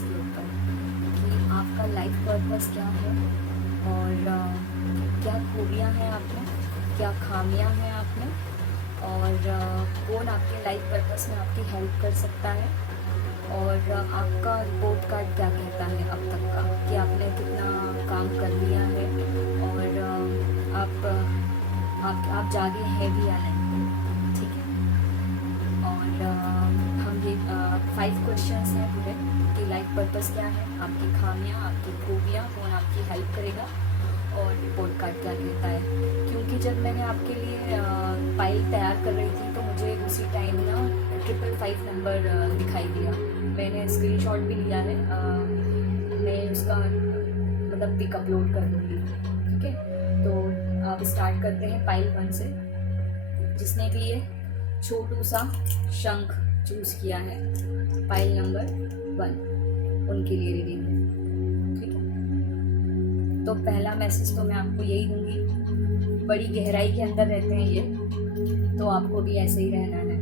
इसके ऊपर कि आपका लाइफ पर्पस क्या है और क्या खूबियाँ हैं आप में, क्या खामियाँ हैं आप में, और कौन आपके लाइफ पर्पस में आपकी हेल्प कर सकता है, और आपका रिपोर्ट कार्ड क्या कहता है अब तक का कि आपने कितना काम कर लिया है, और आप जागे हैं भी या नहीं। ठीक है। और हम ये 5 क्वेश्चंस हैं पूरे कि लाइफ पर्पस क्या है, आपकी खामियां, आपकी खूबियां, कौन आपकी हेल्प करेगा, और रिपोर्ट कार्ड क्या कहता है। क्योंकि जब मैंने आपके लिए फाइल तैयार कर रही थी तो मुझे उसी टाइम ना 555 नंबर दिखाई दिया। मैंने स्क्रीनशॉट भी लिया है, मैं उसका मतलब पिक अपलोड कर दूँगी। ठीक है। तो अब स्टार्ट करते हैं फाइल 1 से। जिसने भी ये छोटू सा शंख चूज़ किया है, फाइल नंबर 1, उनके लिए रीडिंग है। ठीक है। तो पहला मैसेज तो मैं आपको यही दूंगी, बड़ी गहराई के अंदर रहते हैं ये, तो आपको भी ऐसे ही रहना है।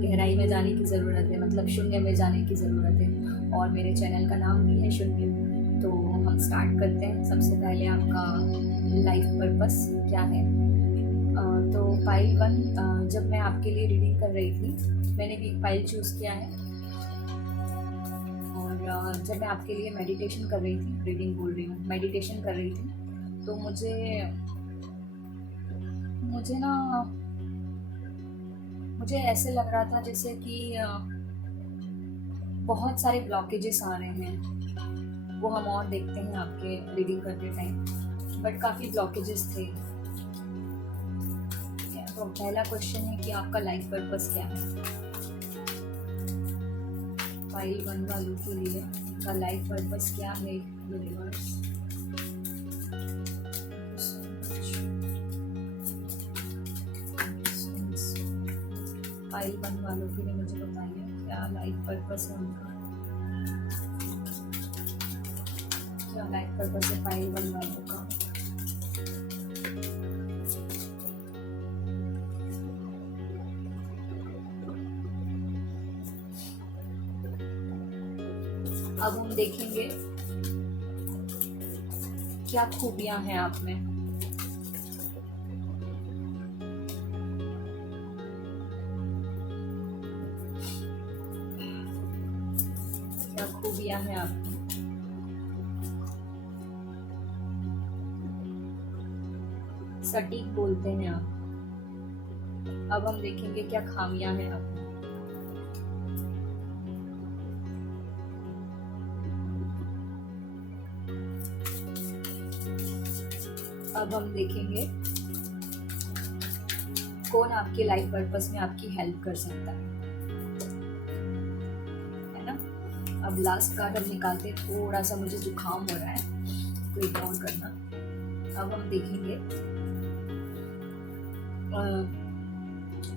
गहराई में जाने की ज़रूरत है, मतलब शून्य में जाने की ज़रूरत है, और मेरे चैनल का नाम भी है शून्य। तो हम स्टार्ट करते हैं। सबसे पहले आपका लाइफ पर्पस क्या है। तो फाइल 1, जब मैं आपके लिए रीडिंग कर रही थी मैंने भी एक फाइल चूज़ किया है, और जब मैं आपके लिए मेडिटेशन कर रही थी, रीडिंग बोल रही हूँ, मेडिटेशन कर रही थी, तो मुझे ऐसे लग रहा था जैसे कि बहुत सारे ब्लॉकेजेस आ रहे हैं। वो हम और देखते हैं आपके रीडिंग करते टाइम, बट काफ़ी ब्लॉकेजेस थे। तो पहला क्वेश्चन है कि आपका लाइफ पर्पस क्या है। फाइल 1 वालों के लिए का लाइफ पर्पस क्या है यूनिवर्स। फाइल 1 वालों के लिए मुझे बताइए क्या लाइफ पर्पस है उनका, क्या लाइफ पर्पस है फाइल 1 वालों का। अब हम देखेंगे क्या खूबियां हैं आप में। क्या खूबियां हैं आप में। सटीक बोलते हैं आप। अब हम देखेंगे क्या खामियां हैं आप में। अब हम देखेंगे कौन आपके लाइफ पर्पस में आपकी हेल्प कर सकता है ना। अब लास्ट कार्ड हम निकालते हैं। थोड़ा सा मुझे जुकाम हो रहा है तो इग्नोर करना। अब हम देखेंगे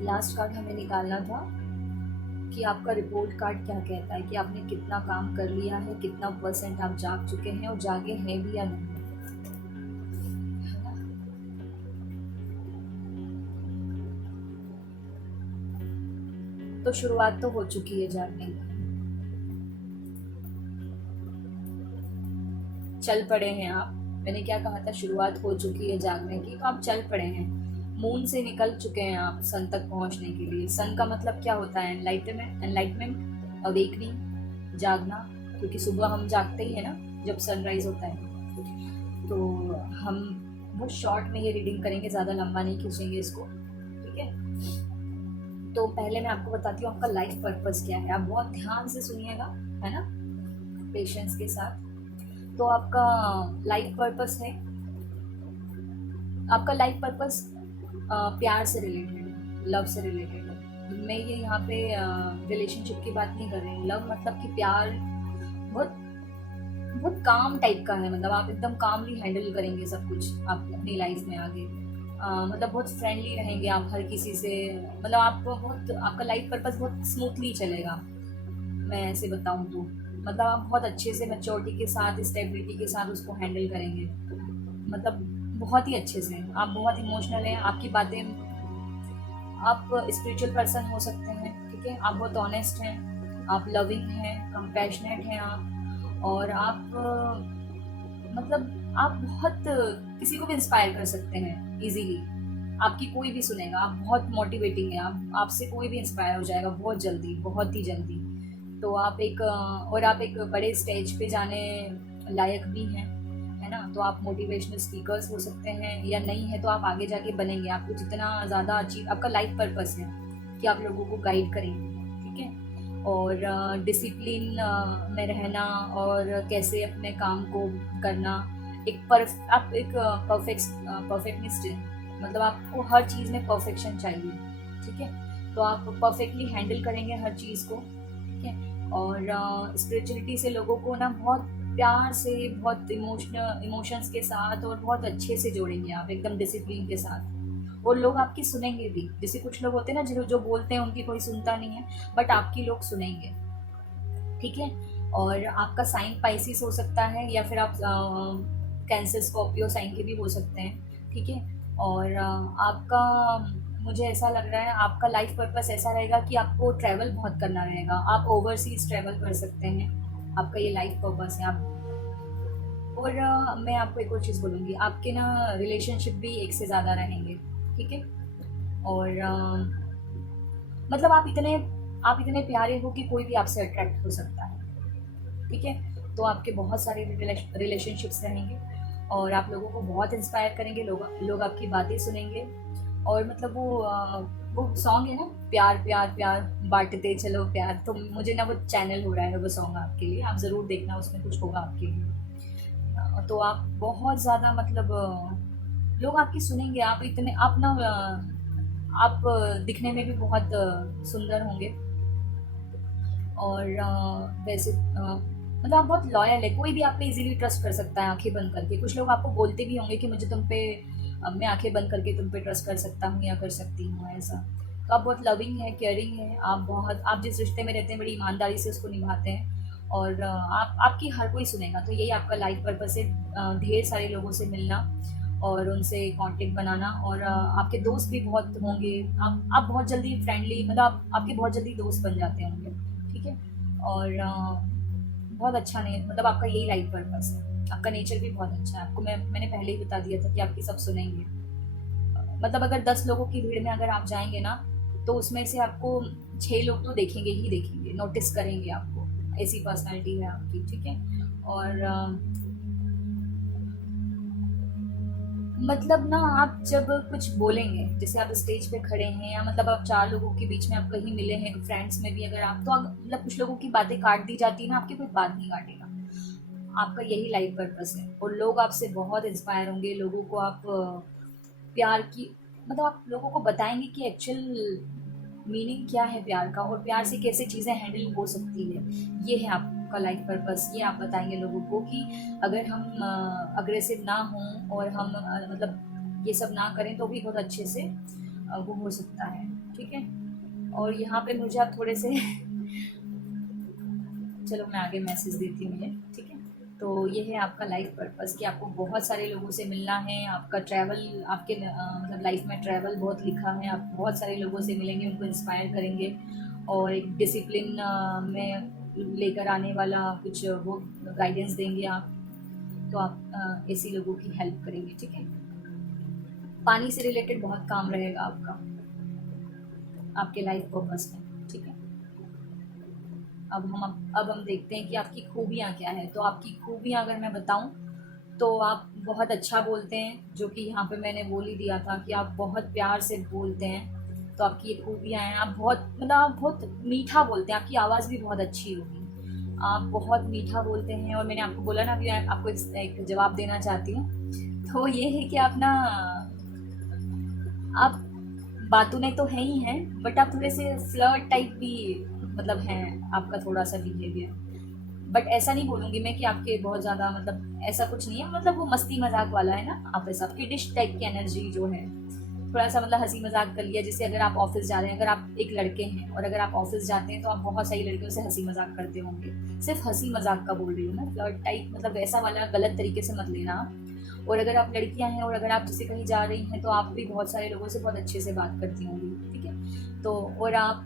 लास्ट कार्ड हमें निकालना था कि आपका रिपोर्ट कार्ड क्या कहता है, कि आपने कितना काम कर लिया है, कितना % आप जाग चुके हैं, और जागे हैं भी या नहीं। तो शुरुआत तो हो चुकी है जागने की, चल पड़े हैं आप। मैंने क्या कहा था, शुरुआत हो चुकी है जागने की, तो आप चल पड़े हैं। मून से निकल चुके हैं आप सन तक पहुंचने के लिए। सन का मतलब क्या होता है, एनलाइटमेंट, अवेकनिंग, जागना। क्योंकि सुबह हम जागते ही है ना जब सनराइज होता है। तो हम बहुत शॉर्ट में ये रीडिंग करेंगे, ज़्यादा लंबा नहीं खींचेंगे इसको। ठीक है। तो पहले मैं आपको बताती हूँ आपका लाइफ पर्पस क्या है। आप बहुत ध्यान से सुनिएगा, है ना, पेशेंस के साथ। तो आपका लाइफ पर्पस है, आपका लाइफ पर्पस प्यार से रिलेटेड, लव से रिलेटेड है। मैं ये यहाँ पे रिलेशनशिप की बात नहीं कर रही हूँ। लव मतलब कि प्यार बहुत बहुत काम टाइप का है, मतलब आप एकदम कामली हैंडल करेंगे सब कुछ आप अपनी लाइफ में आगे। मतलब बहुत फ्रेंडली रहेंगे आप हर किसी से, मतलब आपको बहुत, आपका लाइफ पर्पस बहुत स्मूथली चलेगा। मैं ऐसे बताऊँ तो मतलब आप बहुत अच्छे से मैच्योरिटी के साथ, स्टेबिलिटी के साथ उसको हैंडल करेंगे, मतलब बहुत ही अच्छे से। आप बहुत इमोशनल हैं, आपकी बातें, आप स्पिरिचुअल पर्सन हो सकते हैं। ठीक है। आप बहुत ऑनेस्ट हैं, आप लविंग हैं, कंपैशनेट हैं, आप और आप मतलब आप बहुत किसी को भी इंस्पायर कर सकते हैं इजीली। आपकी कोई भी सुनेगा, आप बहुत मोटिवेटिंग है, आप आपसे कोई भी इंस्पायर हो जाएगा बहुत जल्दी, बहुत ही जल्दी। तो आप एक और आप एक बड़े स्टेज पे जाने लायक भी हैं, है ना? तो आप मोटिवेशनल स्पीकर्स हो सकते हैं, या नहीं है तो आप आगे जाके बनेंगे। आपको जितना ज़्यादा अचीव, आपका लाइफ पर्पस है कि आप लोगों को गाइड करेंगे, ठीक है? और डिसिप्लिन में रहना, और कैसे अपने काम को करना, आप एक परफेक्टनिस्ट है, मतलब आपको हर चीज़ में परफेक्शन चाहिए, ठीक है? तो आप परफेक्टली हैंडल करेंगे हर चीज़ को, ठीक है? और स्पिरिचुअलिटी से लोगों को ना बहुत प्यार से, बहुत इमोशंस के साथ और बहुत अच्छे से जोड़ेंगे आप, एकदम डिसिप्लिन के साथ। और लोग आपकी सुनेंगे भी। जैसे कुछ लोग होते हैं ना जो जो बोलते हैं उनकी कोई सुनता नहीं है, बट आपकी लोग सुनेंगे, ठीक है? और आपका साइन पाइसिस हो सकता है, या फिर आप कैंसर स्कॉर्पियो साइन के भी हो सकते हैं, ठीक है? और आपका, मुझे ऐसा लग रहा है आपका लाइफ पर्पस ऐसा रहेगा कि आपको ट्रैवल बहुत करना रहेगा, आप ओवरसीज ट्रैवल कर सकते हैं, आपका ये लाइफ पर्पस है। आप और मैं आपको एक और चीज़ बोलूँगी, आपके ना रिलेशनशिप भी एक से ज़्यादा रहेंगे, ठीक है? और मतलब आप इतने प्यारे हो कि कोई भी आपसे अट्रैक्ट हो सकता है, ठीक है? तो आपके बहुत सारे रिलेशनशिप्स रहेंगे, और आप लोगों को बहुत इंस्पायर करेंगे, लोग आपकी बातें सुनेंगे। और मतलब वो सॉन्ग है ना, प्यार प्यार प्यार बांटते चलो प्यार, तो मुझे ना वो चैनल हो रहा है वो सॉन्ग आपके लिए, आप ज़रूर देखना, उसमें कुछ होगा आपके लिए। तो आप बहुत ज़्यादा मतलब लोग आपकी सुनेंगे, आप इतने आप ना आप दिखने में भी बहुत सुंदर होंगे। और वैसे मतलब आप बहुत लॉयल है, कोई भी आप पे इजीली ट्रस्ट कर सकता है आंखें बंद करके। कुछ लोग आपको बोलते भी होंगे कि मुझे तुम पे मैं आंखें बंद करके तुम पे ट्रस्ट कर सकता हूँ या कर सकती हूँ, ऐसा। तो आप बहुत लविंग है, केयरिंग है, आप जिस रिश्ते में रहते हैं बड़ी ईमानदारी से उसको निभाते हैं, और आपकी हर कोई सुनेगा। तो यही आपका लाइफ पर्पस है, ढेर सारे लोगों से मिलना और उनसे कांटेक्ट बनाना, और आपके दोस्त भी बहुत होंगे। आप बहुत जल्दी फ्रेंडली, मतलब आपके बहुत जल्दी दोस्त बन जाते होंगे, ठीक है? और बहुत अच्छा नहीं, मतलब आपका यही लाइफ पर्पस है। आपका नेचर भी बहुत अच्छा है, आपको मैंने पहले ही बता दिया था कि आपकी सब सुनेंगे। मतलब अगर 10 लोगों की भीड़ में अगर आप जाएंगे ना, तो उसमें से आपको 6 लोग तो देखेंगे ही देखेंगे, नोटिस करेंगे आपको, ऐसी पर्सनैलिटी है आपकी, ठीक है? और मतलब ना आप जब कुछ बोलेंगे, जैसे आप स्टेज पे खड़े हैं, या मतलब आप 4 लोगों के बीच में आप कहीं मिले हैं, फ्रेंड्स में भी अगर आप, तो मतलब कुछ लोगों की बातें काट दी जाती है ना, आपकी कोई बात नहीं काटेगा। आपका यही लाइफ पर्पस है, और लोग आपसे बहुत इंस्पायर होंगे। लोगों को आप प्यार की, मतलब आप लोगों को बताएंगे कि एक्चुअल मीनिंग क्या है प्यार का, और प्यार से कैसे चीज़ें हैंडल हो सकती है। ये है आपका लाइफ पर्पस, ये आप बताएंगे लोगों को कि अगर हम अग्रेसिव ना हों, और हम मतलब ये सब ना करें, तो भी बहुत अच्छे से वो हो सकता है, ठीक है? और यहाँ पे मुझे आप थोड़े से चलो मैं आगे मैसेज देती हूँ ये, ठीक है? तो ये है आपका लाइफ पर्पस कि आपको बहुत सारे लोगों से मिलना है, आपका ट्रैवल, आपके मतलब लाइफ में ट्रैवल बहुत लिखा है, आप बहुत सारे लोगों से मिलेंगे, उनको इंस्पायर करेंगे, और एक डिसिप्लिन में लेकर आने वाला कुछ वो गाइडेंस देंगे आप। तो आप ऐसी लोगों की हेल्प करेंगे, ठीक है? पानी से रिलेटेड बहुत काम रहेगा आपका, आपके लाइफ पर्पस में, ठीक है? अब हम देखते हैं कि आपकी खूबियाँ क्या है। तो आपकी खूबियाँ अगर मैं बताऊँ, तो आप बहुत अच्छा बोलते हैं, जो कि यहाँ पे मैंने बोल ही दिया था कि आप बहुत प्यार से बोलते हैं। तो आपकी ये खूबियाँ हैं, आप बहुत मीठा बोलते हैं, आपकी आवाज़ भी बहुत अच्छी होगी। आप बहुत मीठा बोलते हैं, और मैंने आपको बोला ना, अभी मैं आपको एक जवाब देना चाहती हूँ। तो ये है कि आप बातूने तो हैं ही हैं, बट आप थोड़े से फ्लर्ट टाइप भी मतलब हैं, आपका थोड़ा सा बिहेवियर। बट ऐसा नहीं बोलूँगी मैं कि आपके बहुत ज़्यादा, मतलब ऐसा कुछ नहीं है, मतलब वो मस्ती मजाक वाला है ना, आप ऐसा किडिश टाइप की एनर्जी जो है, थोड़ा सा मतलब हंसी मजाक कर लिया। जैसे अगर आप ऑफिस जा रहे हैं, अगर आप एक लड़के हैं और अगर आप ऑफिस जाते हैं, तो आप बहुत सारी लड़कियों से हंसी मजाक करते होंगे। सिर्फ हंसी मजाक का बोल रही हूँ ना, फ्लर्ट टाइप, मतलब वैसा वाला गलत तरीके से मत लेना आप। और अगर आप लड़कियां हैं, और अगर आप जैसे कहीं जा रही हैं, तो आप भी बहुत सारे लोगों से बहुत अच्छे से बात करती होंगी, ठीक है? तो और आप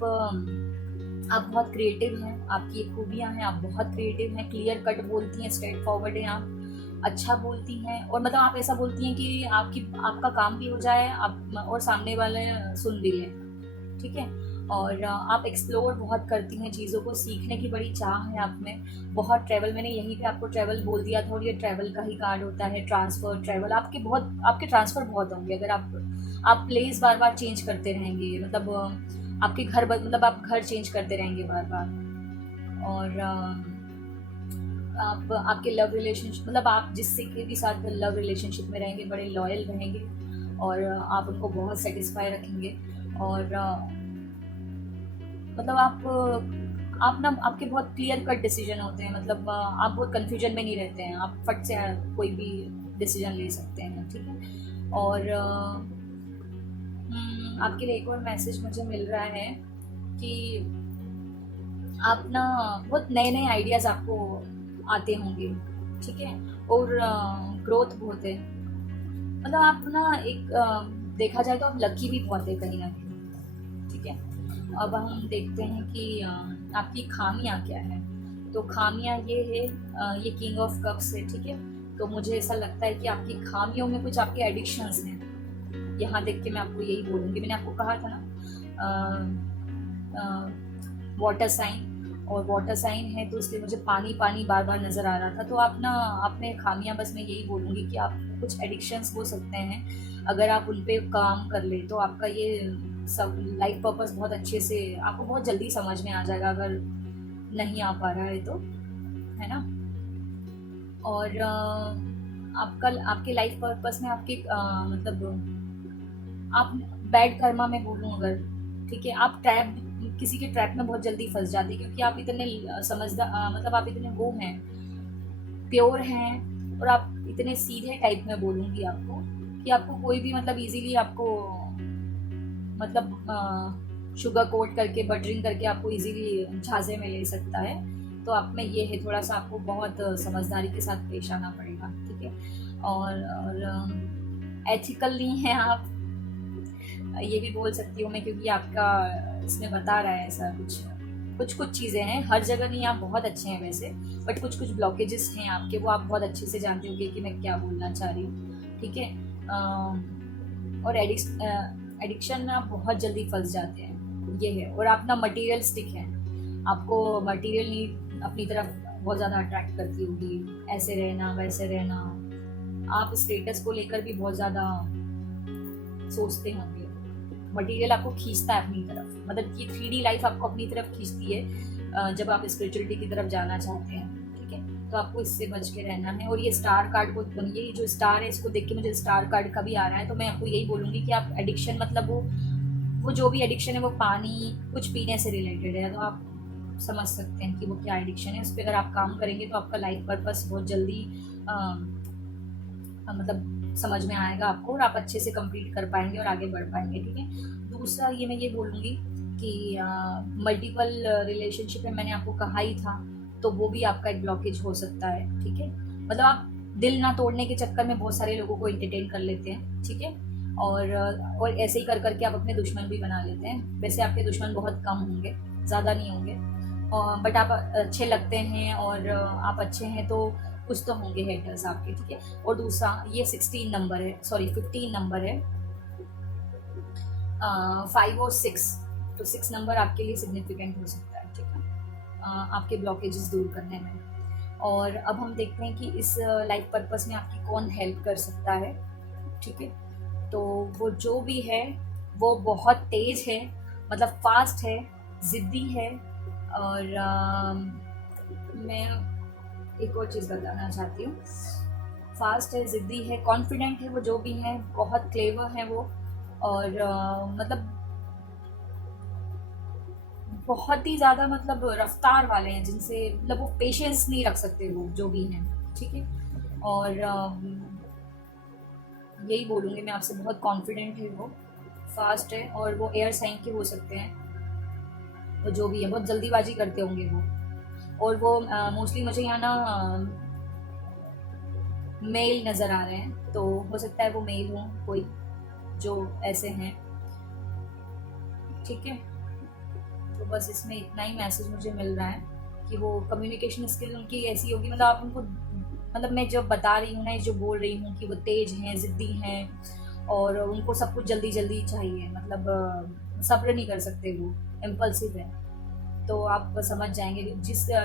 आप बहुत क्रिएटिव हैं, आपकी ये खूबियाँ हैं, आप बहुत क्रिएटिव हैं, क्लियर कट बोलती हैं, स्ट्रेट फॉरवर्ड हैं आप, अच्छा बोलती हैं, और मतलब आप ऐसा बोलती हैं कि आपका काम भी हो जाए आप और सामने वाले सुन भी लें, ठीक है। और आप एक्सप्लोर बहुत करती हैं, चीज़ों को सीखने की बड़ी चाह है आप में, बहुत ट्रैवल, मैंने यहीं पे आपको ट्रैवल बोल दिया था, और ये ट्रैवल का ही कार्ड होता है, ट्रांसफ़र ट्रैवल आपके ट्रांसफ़र बहुत होंगे अगर आप प्लेस बार बार चेंज करते रहेंगे, मतलब आपके मतलब आप घर चेंज करते रहेंगे बार बार। और आप आपके लव रिलेशनशिप, मतलब आप जिससे के भी साथ लव रिलेशनशिप में रहेंगे बड़े लॉयल रहेंगे, और आप उनको बहुत सेटिस्फाई रखेंगे, और मतलब आप ना आपके बहुत क्लियर कट डिसीजन होते हैं, मतलब आप बहुत कंफ्यूजन में नहीं रहते हैं, आप फट से कोई भी डिसीजन ले सकते हैं, ठीक है। और आपके लिए एक और मैसेज मुझे मिल रहा है कि आप ना बहुत नए नए आइडियाज़ आपको आते होंगे, ठीक है, और ग्रोथ बहुत है, मतलब आप ना एक देखा जाए तो आप लकी भी बहुत है कहीं ना कहीं, ठीक है। अब हम देखते हैं कि आपकी खामियां क्या है। तो खामियां ये है, ये किंग ऑफ कप्स है, ठीक है। तो मुझे ऐसा लगता है कि आपकी खामियों में कुछ आपके एडिक्शंस हैं, यहाँ देख के मैं आपको यही बोलूँगी, मैंने आपको कहा था ना वाटर साइन, और वाटर साइन है तो इसलिए मुझे पानी पानी बार बार नज़र आ रहा था। तो आप ना अपने खामियां, बस मैं यही बोलूँगी कि आप कुछ एडिक्शंस हो सकते हैं, अगर आप उन पे काम कर ले तो आपका ये सब लाइफ पर्पस बहुत अच्छे से आपको बहुत जल्दी समझ में आ जाएगा, अगर नहीं आ पा रहा है तो, है ना। और आपके लाइफ पर्पस में आपके मतलब आप बैड कर्मा में बोलूँ अगर, ठीक है, आप किसी के ट्रैप में बहुत जल्दी फंस जाते हैं, क्योंकि आप इतने समझदार, मतलब आप इतने वो हैं, प्योर हैं, और आप इतने सीधे टाइप में बोलूँगी आपको कि आपको कोई भी मतलब इजीली आपको मतलब शुगर कोट करके बटरिंग करके आपको इजीली झांसे में ले सकता है। तो आप में ये है, थोड़ा सा आपको बहुत समझदारी के साथ पेश आना पड़ेगा, ठीक है। और एथिकल नहीं है आप, ये भी बोल सकती हूँ मैं, क्योंकि आपका इसमें बता रहा है ऐसा कुछ चीज़ें हैं, हर जगह नहीं, आप बहुत अच्छे हैं वैसे, बट कुछ ब्लॉकेजेस हैं आपके, वो आप बहुत अच्छे से जानते होंगे कि मैं क्या बोलना चाह रही हूँ, ठीक है। और एडिक्शन ना बहुत जल्दी फंस जाते हैं, ये है। और आप ना मटीरियलिस्टिक हैं, आपको मटीरियल नीड अपनी तरफ बहुत ज़्यादा अट्रैक्ट करती होगी, ऐसे रहना वैसे रहना, आप स्टेटस को लेकर भी बहुत ज़्यादा सोचते होंगे, मटेरियल आपको खींचता है अपनी तरफ, मतलब ये 3D लाइफ आपको अपनी तरफ खींचती है जब आप स्पिरिचुअलिटी की तरफ जाना चाहते हैं, ठीक है। तो आपको इससे बच के रहना है। और ये स्टार कार्ड को, ये जो स्टार है इसको देख के मुझे स्टार कार्ड का भी आ रहा है, तो मैं आपको यही बोलूँगी कि आप एडिक्शन, मतलब वो जो भी एडिक्शन है वो पानी कुछ पीने से रिलेटेड है, तो आप समझ सकते हैं कि वो क्या एडिक्शन है, उस पर अगर आप काम करेंगे तो आपका लाइफ पर्पस बहुत जल्दी मतलब समझ में आएगा आपको, और आप अच्छे से कंप्लीट कर पाएंगे और आगे बढ़ पाएंगे, ठीक है। दूसरा ये मैं ये बोलूँगी कि मल्टीपल रिलेशनशिप है, मैंने आपको कहा ही था, तो वो भी आपका एक ब्लॉकेज हो सकता है, ठीक है। मतलब आप दिल ना तोड़ने के चक्कर में बहुत सारे लोगों को एंटरटेन कर लेते हैं, ठीक है। और ऐसे ही कर करके आप अपने दुश्मन भी बना लेते हैं। वैसे आपके दुश्मन बहुत कम होंगे, ज़्यादा नहीं होंगे, बट आप अच्छे लगते हैं, और आप अच्छे हैं तो कुछ तो होंगे हेटर्स आपके, ठीक है। और दूसरा ये 16 नंबर है, सॉरी 15 नंबर है, 5 और 6, तो 6 नंबर आपके लिए सिग्निफिकेंट हो सकता है, ठीक है, आपके ब्लॉकेजेस दूर करने में। और अब हम देखते हैं कि इस लाइफ पर्पस में आपकी कौन हेल्प कर सकता है, ठीक है। तो वो जो भी है वो बहुत तेज है, मतलब फास्ट है, ज़िद्दी है, और मैं एक और चीज़ बताना चाहती हूँ, फास्ट है, ज़िद्दी है, कॉन्फिडेंट है, वो जो भी है बहुत क्लेवर है वो, और मतलब बहुत ही ज़्यादा मतलब रफ्तार वाले हैं, जिनसे मतलब वो पेशेंस नहीं रख सकते वो जो भी हैं, ठीक है। और यही बोलूँगी मैं आपसे, बहुत कॉन्फिडेंट है वो, फास्ट है, और वो एयर साइन के हो सकते हैं, वो जो भी है बहुत जल्दीबाजी करते होंगे वो, और वो मोस्टली मुझे यहाँ ना मेल नज़र आ रहे हैं, तो हो सकता है वो मेल हो कोई जो ऐसे हैं, ठीक है। तो बस इसमें इतना ही मैसेज मुझे मिल रहा है कि वो कम्युनिकेशन स्किल उनकी ऐसी होगी, मतलब आप उनको, मतलब मैं जो बता रही हूँ ना, जो बोल रही हूँ कि वो तेज हैं, ज़िद्दी हैं और उनको सब कुछ जल्दी जल्दी चाहिए, मतलब सब्र नहीं कर सकते, वो इम्पल्सिव है। तो आप समझ जाएंगे कि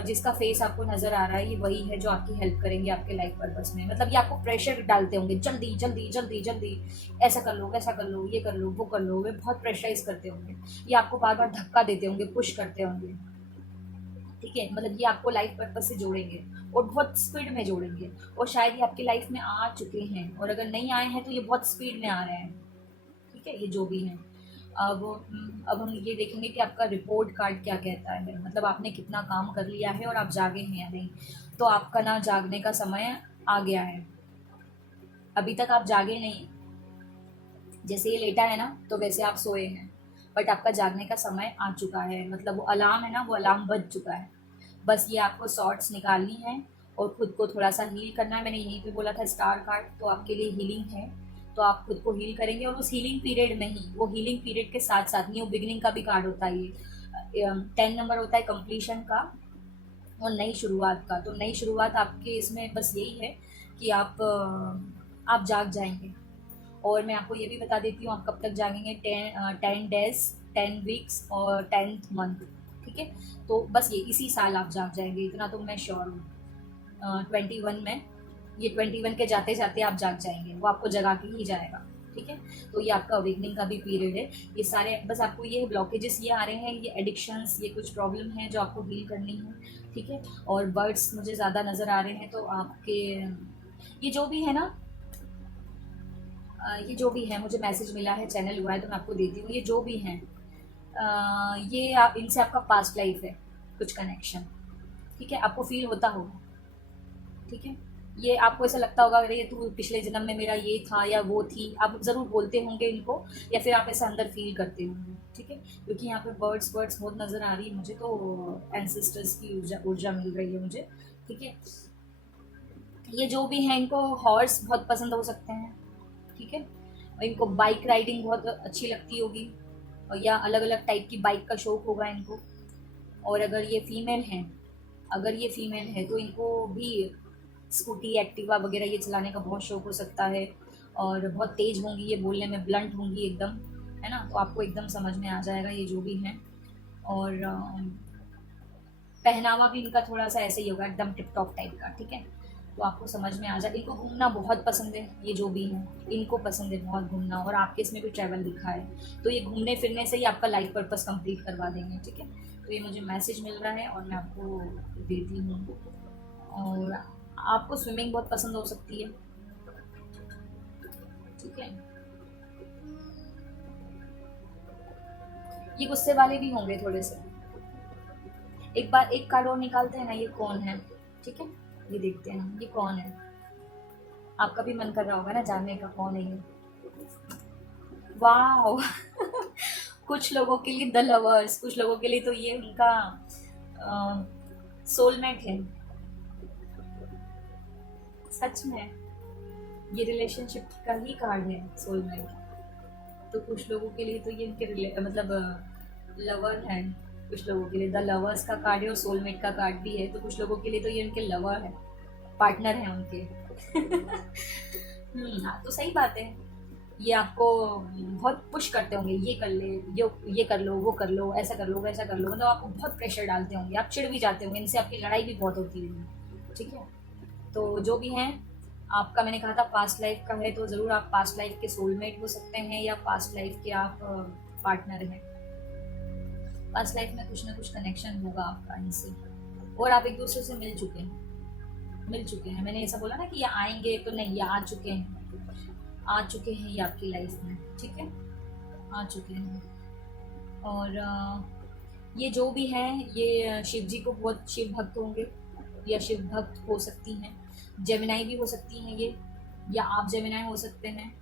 जिसका फेस आपको नज़र आ रहा है ये वही है जो आपकी हेल्प करेंगे आपके लाइफ पर्पस में। मतलब ये आपको प्रेशर डालते होंगे, जल्दी जल्दी जल्दी जल्दी, ऐसा कर लो, वैसा कर लो, ये कर लो, वो कर लो, वे बहुत प्रेशराइज करते होंगे। ये आपको बार बार धक्का देते होंगे, पुश करते होंगे, ठीक है। मतलब ये आपको लाइफ पर्पस से जोड़ेंगे और बहुत स्पीड में जोड़ेंगे, और शायद ये आपकी लाइफ में आ चुके हैं, और अगर नहीं आए हैं तो ये बहुत स्पीड में आ रहे हैं, ठीक है, ये जो भी हैं। अब हम ये देखेंगे कि आपका रिपोर्ट कार्ड क्या कहता है, मतलब आपने कितना काम कर लिया है और आप जागे हैं या नहीं। तो आपका ना जागने का समय आ गया है, अभी तक आप जागे नहीं, जैसे ये लेटा है ना तो वैसे आप सोए हैं, बट आपका जागने का समय आ चुका है, मतलब वो अलार्म है ना, वो अलार्म बज चुका है। बस ये आपको शॉर्ट्स निकालनी है और खुद को थोड़ा सा हील करना है। मैंने यहीं पे बोला था स्टार कार्ड तो आपके लिए हीलिंग है, तो आप खुद को हील करेंगे, और उस हीलिंग पीरियड में ही, वो हीलिंग पीरियड के साथ साथ न्यू बिगिनिंग का भी कार्ड होता है ये। 10 नंबर होता है कंप्लीशन का और नई शुरुआत का। तो नई शुरुआत आपके इसमें बस यही है कि आप जाग जाएंगे। और मैं आपको ये भी बता देती हूँ आप कब तक जागेंगे, 10 डेज, 10 वीक्स और 10th मंथ, ठीक है। तो बस ये इसी साल आप जाग जाएंगे, इतना तो मैं श्योर हूँ। 21 में, ये 21 के जाते जाते आप जाग जाएंगे, वो आपको जगा के ही जाएगा, ठीक है। तो ये आपका अवेकनिंग का भी पीरियड है। ये सारे बस आपको ये ब्लॉकेजेस ये आ रहे हैं, ये एडिक्शंस, ये कुछ प्रॉब्लम है जो आपको हील करनी है, ठीक है। और बर्ड्स मुझे ज़्यादा नज़र आ रहे हैं, तो आपके ये जो भी है ना, ये जो भी है, मुझे मैसेज मिला है, चैनल हुआ है तो मैं आपको देती हूँ। ये जो भी हैं, ये आप इनसे आपका पास्ट लाइफ है, कुछ कनेक्शन, ठीक है, आपको फील होता होगा, ठीक है। ये आपको ऐसा लगता होगा अरे ये तो पिछले जन्म में मेरा ये था या वो थी, आप ज़रूर बोलते होंगे इनको, या फिर आप ऐसा अंदर फील करते होंगे, ठीक है। क्योंकि यहाँ पे बर्ड्स बर्ड्स बहुत नज़र आ रही है मुझे, तो एंसेस्टर्स की ऊर्जा ऊर्जा मिल रही है मुझे, ठीक है। ये जो भी हैं इनको हॉर्स बहुत पसंद हो सकते हैं, ठीक है, और इनको बाइक राइडिंग बहुत अच्छी लगती होगी, और या अलग अलग टाइप की बाइक का शौक होगा इनको। और अगर ये फीमेल हैं, अगर ये फीमेल है तो इनको भी स्कूटी एक्टिवा वगैरह ये चलाने का बहुत शौक हो सकता है, और बहुत तेज़ होंगी ये बोलने में, ब्लंट होंगी एकदम, है ना, तो आपको एकदम समझ में आ जाएगा ये जो भी हैं। और पहनावा भी इनका थोड़ा सा ऐसे ही होगा, एकदम टिप टॉप टाइप का, ठीक है। तो आपको समझ में आ जाए। इनको घूमना बहुत पसंद है, ये जो भी हैं इनको पसंद है बहुत घूमना, और आपके इसमें भी ट्रैवल लिखा है, तो ये घूमने फिरने से ही आपका लाइफ पर्पस कंप्लीट करवा देंगे, ठीक है। तो ये मुझे मैसेज मिल रहा है और मैं आपको देती हूँ। और आपको स्विमिंग बहुत पसंद हो सकती है, ठीक है। ये गुस्से वाले भी होंगे थोड़े से। एक बार एक कार्ड और निकालते हैं ना, ये कौन है, ठीक है, ये देखते हैं ये कौन है। आपका भी मन कर रहा होगा ना जानने का कौन है ये। वाह कुछ लोगों के लिए द लवर्स, कुछ लोगों के लिए तो ये उनका सोलमेट है, सच में ये रिलेशनशिप का ही कार्ड है सोलमेट। तो कुछ लोगों के लिए तो ये उनके मतलब लवर है, कुछ लोगों के लिए द लवर्स का कार्ड है और सोलमेट का कार्ड भी है, तो कुछ लोगों के लिए तो ये उनके लवर है, पार्टनर है उनके हाँ, तो सही बात है। ये आपको बहुत पुश करते होंगे, ये कर ले, ये कर लो, वो कर लो, ऐसा कर लो, वैसा कर लो, मतलब आपको बहुत प्रेशर डालते होंगे, आप चिढ़ भी जाते होंगे इनसे, आपकी लड़ाई भी बहुत होती होगी, ठीक है। तो जो भी हैं, आपका मैंने कहा था पास्ट लाइफ का है, तो ज़रूर आप पास्ट लाइफ के सोलमेट हो सकते हैं, या पास्ट लाइफ के आप पार्टनर हैं। पास्ट लाइफ में कुछ ना कुछ कनेक्शन होगा आपका इनसे, और आप एक दूसरे से मिल चुके हैं, मैंने ऐसा बोला ना कि ये आएंगे तो नहीं, ये आ चुके हैं ये आपकी लाइफ में, ठीक है, आ चुके हैं। और ये जो भी हैं ये शिव जी को बहुत शिव भक्त होंगे, या शिव भक्त हो सकती हैं, जेमिनाई भी हो सकती हैं ये, या आप जेमिनाई हो सकते हैं।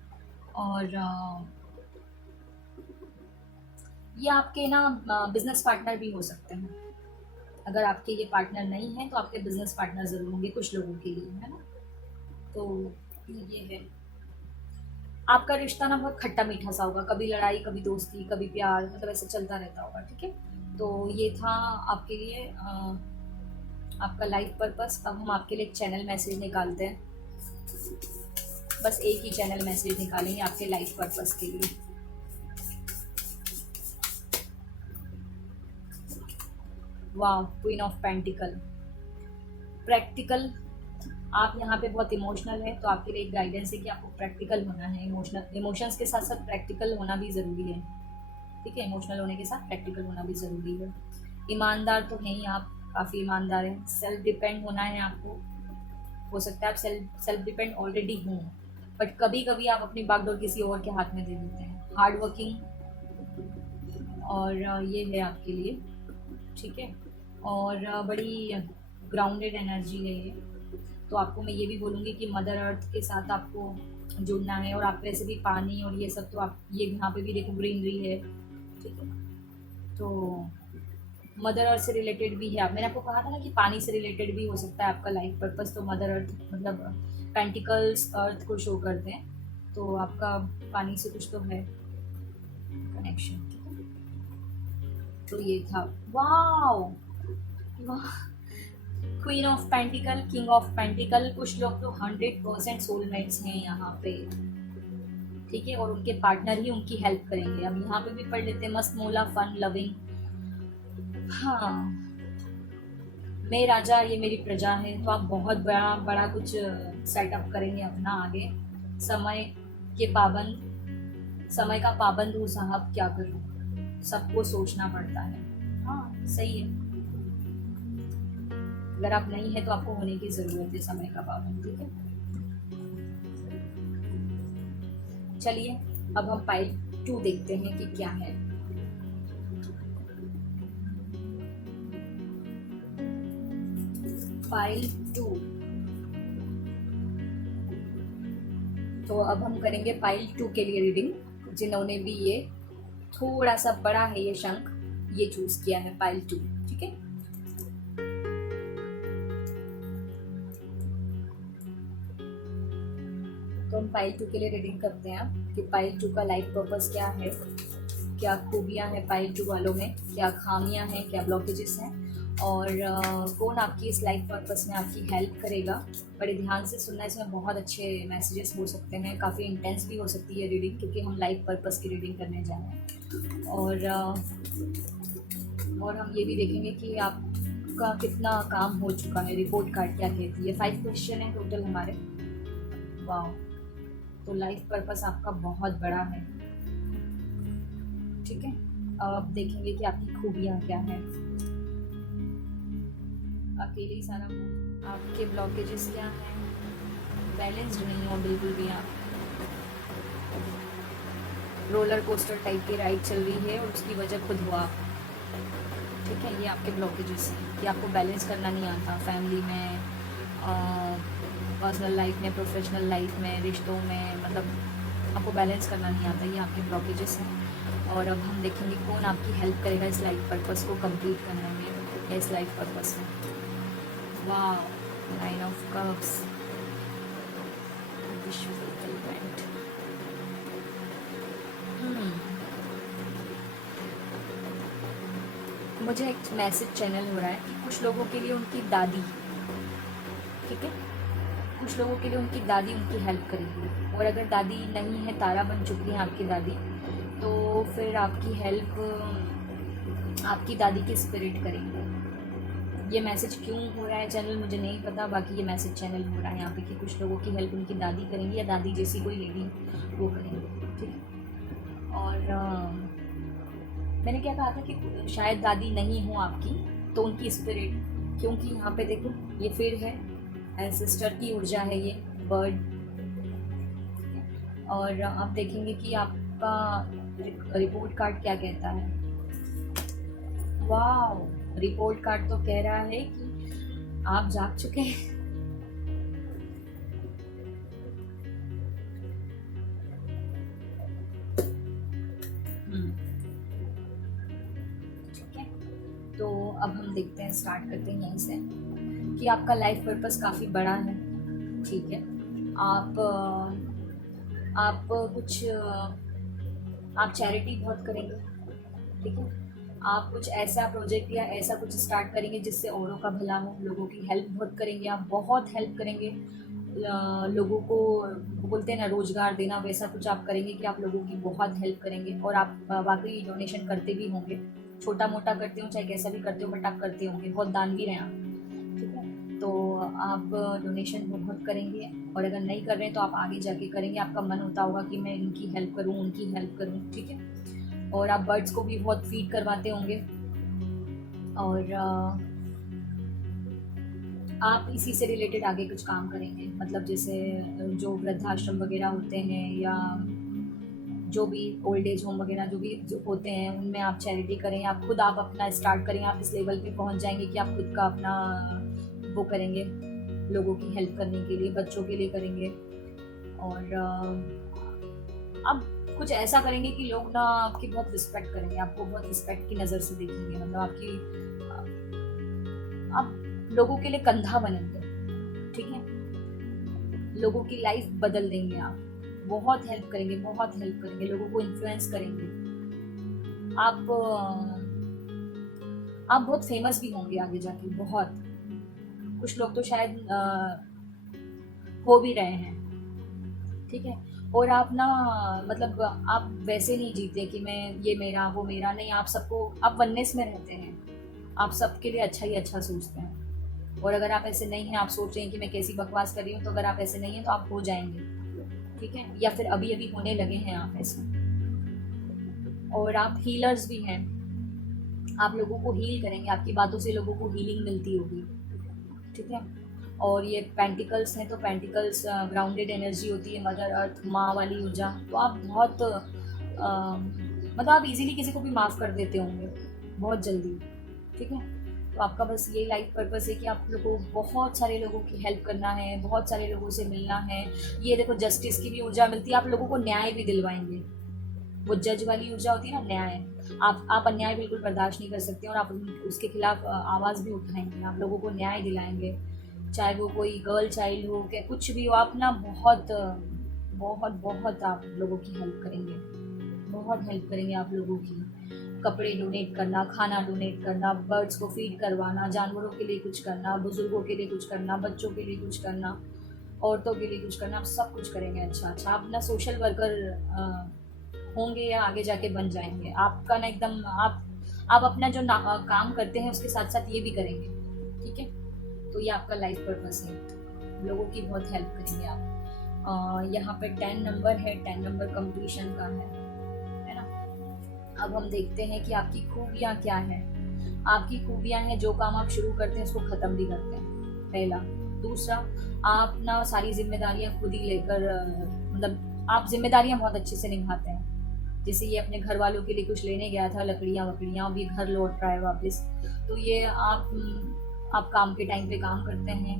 और ये आपके ना बिजनेस पार्टनर भी हो सकते हैं, अगर आपके ये पार्टनर नहीं हैं तो आपके बिजनेस पार्टनर ज़रूर होंगे कुछ लोगों के लिए, है ना। तो ये है। आपका रिश्ता ना बहुत खट्टा मीठा सा होगा, कभी लड़ाई कभी दोस्ती कभी प्यार, मतलब ऐसे चलता रहता होगा, ठीक है। तो ये था आपके लिए आपका लाइफ पर्पस। अब हम आपके लिए एक चैनल मैसेज निकालते हैं, बस एक ही चैनल मैसेज निकालेंगे आपके लाइफ पर्पस के लिए। वाह, क्वीन ऑफ पेंटिकल, प्रैक्टिकल। आप यहाँ पे बहुत इमोशनल है, तो आपके लिए एक गाइडेंस है कि आपको प्रैक्टिकल होना है। इमोशंस के साथ साथ प्रैक्टिकल होना भी ज़रूरी है, ठीक है। इमोशनल होने के साथ प्रैक्टिकल होना भी ज़रूरी है। ईमानदार तो हैं ही आप, काफ़ी ईमानदार हैं। सेल्फ डिपेंड होना है आपको, हो सकता है आप सेल्फ डिपेंड ऑलरेडी हों, बट कभी कभी आप अपनी बागडोर किसी और के हाथ में दे देते हैं। हार्ड वर्किंग, और ये है आपके लिए, ठीक है। और बड़ी ग्राउंडेड एनर्जी है ये। तो आपको मैं ये भी बोलूँगी कि मदर अर्थ के साथ आपको जुड़ना है, और आप वैसे भी पानी और ये सब, तो आप ये यहाँ पे भी देखो ग्रीनरी है, ठीक है। तो मदर अर्थ से रिलेटेड भी है। आप, मैंने आपको कहा था ना कि पानी से रिलेटेड भी हो सकता है आपका लाइफ पर्पस। तो मदर अर्थ मतलब पेंटिकल्स अर्थ को शो करते हैं, तो आपका पानी से कुछ तो है कनेक्शन, ठीक है। तो ये था, वाओ वाह, queen of pentacle, king of pentacle. कुछ लोग तो 100% सोलमेट्स हैं यहाँ पे, ठीक है, और उनके पार्टनर ही उनकी हेल्प करेंगे। अब यहाँ पे भी पढ़ लेते हैं, मस्त मोला, फन लविंग। हाँ, मैं राजा ये मेरी प्रजा है, तो आप बहुत बड़ा बड़ा कुछ सेटअप करेंगे अपना आगे। समय के पाबंद, समय का पाबंद हूँ साहब, क्या करूँ, सबको सोचना पड़ता है। हाँ सही है, अगर आप नहीं है तो आपको होने की जरूरत है समय का पाबंद, ठीक है। चलिए अब हम पाइल 2 देखते हैं कि क्या है। पाइल 2, तो अब हम करेंगे पाइल 2 के लिए रीडिंग। जिन्होंने भी ये थोड़ा सा बड़ा है ये शंख, ये चूज किया है पाइल 2, ठीक है। तो हम पाइल 2 के लिए रीडिंग करते हैं कि पाइल 2 का लाइफ पर्पस क्या है, क्या खूबियां हैं पाइल 2 वालों में, क्या खामियां हैं, क्या ब्लॉकेजेस हैं, और कौन आपकी इस लाइफ पर्पस में आपकी हेल्प करेगा। बड़े ध्यान से सुनना, इसमें बहुत अच्छे मैसेजेस हो सकते हैं, काफ़ी इंटेंस भी हो सकती है रीडिंग, क्योंकि हम लाइफ पर्पस की रीडिंग करने जा रहे हैं। और हम ये भी देखेंगे कि आपका कितना काम हो चुका है। रिपोर्ट कार्ड क्या कहती है। 5 क्वेश्चन है टोटल हमारे। वाह, तो लाइफ पर्पस आपका बहुत बड़ा है, ठीक है। अब देखेंगे कि आपकी खूबियाँ क्या हैं। अकेले ही सारा, आपके ब्लॉकेजेस क्या हैं, बैलेंस्ड नहीं हो बिल्कुल भी आप, रोलर कोस्टर टाइप की राइड चल रही है और उसकी वजह खुद हुआ, ठीक है। ये आपके ब्लॉकेजेस हैं कि आपको बैलेंस करना नहीं आता, फैमिली में, पर्सनल लाइफ में, प्रोफेशनल लाइफ में, रिश्तों में, मतलब आपको बैलेंस करना नहीं आता, ये आपके ब्लॉकेजेस हैं। और अब हम देखेंगे कौन आपकी हेल्प करेगा इस लाइफ पर्पस को कंप्लीट करने में, इस लाइफ पर्पस में। वाह, 9 ऑफ कप्स, विश्वकल्पना। मुझे एक मैसेज चैनल हो रहा है कि कुछ लोगों के लिए उनकी दादी, ठीक है, कुछ लोगों के लिए उनकी दादी उनकी हेल्प करेगी। और अगर दादी नहीं है, तारा बन चुकी है आपकी दादी, तो फिर आपकी हेल्प आपकी दादी के स्पिरिट करेंगे। ये मैसेज क्यों हो रहा है चैनल मुझे नहीं पता, बाकी ये मैसेज चैनल हो रहा है यहाँ पे कि कुछ लोगों की हेल्प उनकी दादी करेंगी, या दादी जैसी कोई लेडी वो करेंगे, ठीक है। और मैंने क्या कहा था कि शायद दादी नहीं हो आपकी, तो उनकी स्पिरिट, क्योंकि यहाँ पे देखो ये फिर है, एंसेस्टर की ऊर्जा है ये, बर्ड। और आप देखेंगे कि आपका रिपोर्ट कार्ड क्या कहता है। वाह, रिपोर्ट कार्ड तो कह रहा है कि आप जाग चुके हैं। ठीक है, तो अब हम देखते हैं, स्टार्ट करते हैं यहीं से कि आपका लाइफ पर्पस काफ़ी बड़ा है, ठीक है। आप आप कुछ आप चैरिटी बहुत करेंगे, ठीक है। आप कुछ ऐसा प्रोजेक्ट या ऐसा कुछ स्टार्ट करेंगे जिससे औरों का भला हो, लोगों की हेल्प बहुत करेंगे, आप बहुत हेल्प करेंगे। लोगों को बोलते हैं ना रोजगार देना, वैसा कुछ आप करेंगे कि आप लोगों की बहुत हेल्प करेंगे। और आप वाकई डोनेशन करते भी होंगे, छोटा मोटा करते हो चाहे कैसा भी करते हो, बट आप करते होंगे, बहुत दान भी रहे आप, ठीक है। तो आप डोनेशन बहुत करेंगे, और अगर नहीं कर रहे हैं तो आप आगे जाके करेंगे। आपका मन होता होगा कि मैं इनकी हेल्प करूँ, उनकी हेल्प करूँ, ठीक है। और आप बर्ड्स को भी बहुत फीड करवाते होंगे। और आप इसी से रिलेटेड आगे कुछ काम करेंगे, मतलब जैसे जो वृद्धाश्रम वगैरह होते हैं, या जो भी ओल्ड एज होम वगैरह जो होते हैं, उनमें आप चैरिटी करें। आप खुद आप अपना स्टार्ट करें, आप इस लेवल पे पहुंच जाएंगे कि आप खुद का अपना वो करेंगे, लोगों की हेल्प करने के लिए, बच्चों के लिए करेंगे। और आप कुछ ऐसा करेंगे कि लोग ना आपकी बहुत रिस्पेक्ट करेंगे, आपको बहुत रिस्पेक्ट की नज़र से देखेंगे, मतलब आपकी आप लोगों के लिए कंधा बनेंगे, ठीक है। लोगों की लाइफ बदल देंगे आप, बहुत हेल्प करेंगे, बहुत हेल्प करेंगे, लोगों को इन्फ्लुएंस करेंगे। आप बहुत फेमस भी होंगे आगे जाके, बहुत। कुछ लोग तो शायद हो भी रहे हैं, ठीक है। और आप ना मतलब आप वैसे नहीं जीते कि मैं ये मेरा वो मेरा, नहीं, आप सबको, आप वननेस में रहते हैं, आप सबके लिए अच्छा ही अच्छा सोचते हैं। और अगर आप ऐसे नहीं हैं, आप सोच रहे हैं कि मैं कैसी बकवास कर रही हूँ, तो अगर आप ऐसे नहीं हैं तो आप हो जाएंगे, ठीक है, या फिर अभी अभी होने लगे हैं आप ऐसे। और आप हीलर्स भी हैं, आप लोगों को हील करेंगे, आपकी बातों से लोगों को हीलिंग मिलती होगी, ठीक है। और ये पेंटिकल्स हैं, तो पेंटिकल्स ग्राउंडेड एनर्जी होती है, मदर अर्थ, माँ वाली ऊर्जा। तो आप बहुत मतलब आप इजीली किसी को भी माफ़ कर देते होंगे बहुत जल्दी, ठीक है। तो आपका बस ये लाइफ पर्पस है कि आप लोगों को बहुत सारे लोगों की हेल्प करना है, बहुत सारे लोगों से मिलना है। ये देखो, जस्टिस की भी ऊर्जा मिलती है, आप लोगों को न्याय भी दिलवाएंगे। वो जज वाली ऊर्जा होती है ना, न्याय। आप अन्याय बिल्कुल बर्दाश्त नहीं कर सकते, और आप उसके खिलाफ आवाज़ भी उठाएंगे, आप लोगों को न्याय दिलाएंगे। चाहे वो कोई गर्ल चाइल्ड हो, क्या कुछ भी हो, आप ना बहुत बहुत बहुत आप लोगों की हेल्प करेंगे, बहुत हेल्प करेंगे आप लोगों की। कपड़े डोनेट करना, खाना डोनेट करना, बर्ड्स को फीड करवाना, जानवरों के लिए कुछ करना, बुजुर्गों के लिए कुछ करना, बच्चों के लिए कुछ करना, औरतों के लिए कुछ करना, आप सब कुछ करेंगे। अच्छा अच्छा, आप ना सोशल वर्कर होंगे, या आगे जाके बन जाएंगे। आपका ना एकदम आप अपना जो काम करते हैं उसके साथ साथ ये भी करेंगे, ठीक है। तो ये आपका लाइफ पर्पस है, लोगों की बहुत हेल्प करेंगे आप। यहाँ पे 10 नंबर है, 10 नंबर कंप्लीशन का है ना। अब हम देखते हैं कि आपकी खूबियाँ क्या हैं। आपकी खूबियाँ हैं, जो काम आप शुरू करते हैं उसको ख़त्म भी करते हैं, पहला। दूसरा, आप ना सारी जिम्मेदारियाँ खुद ही लेकर मतलब आप जिम्मेदारियाँ बहुत अच्छे से निभाते हैं। जैसे ये अपने घर वालों के लिए कुछ लेने गया था, लकड़ियाँ वकड़ियाँ, अभी घर लौट रहा है वापस। तो ये आप काम के टाइम पे काम करते हैं,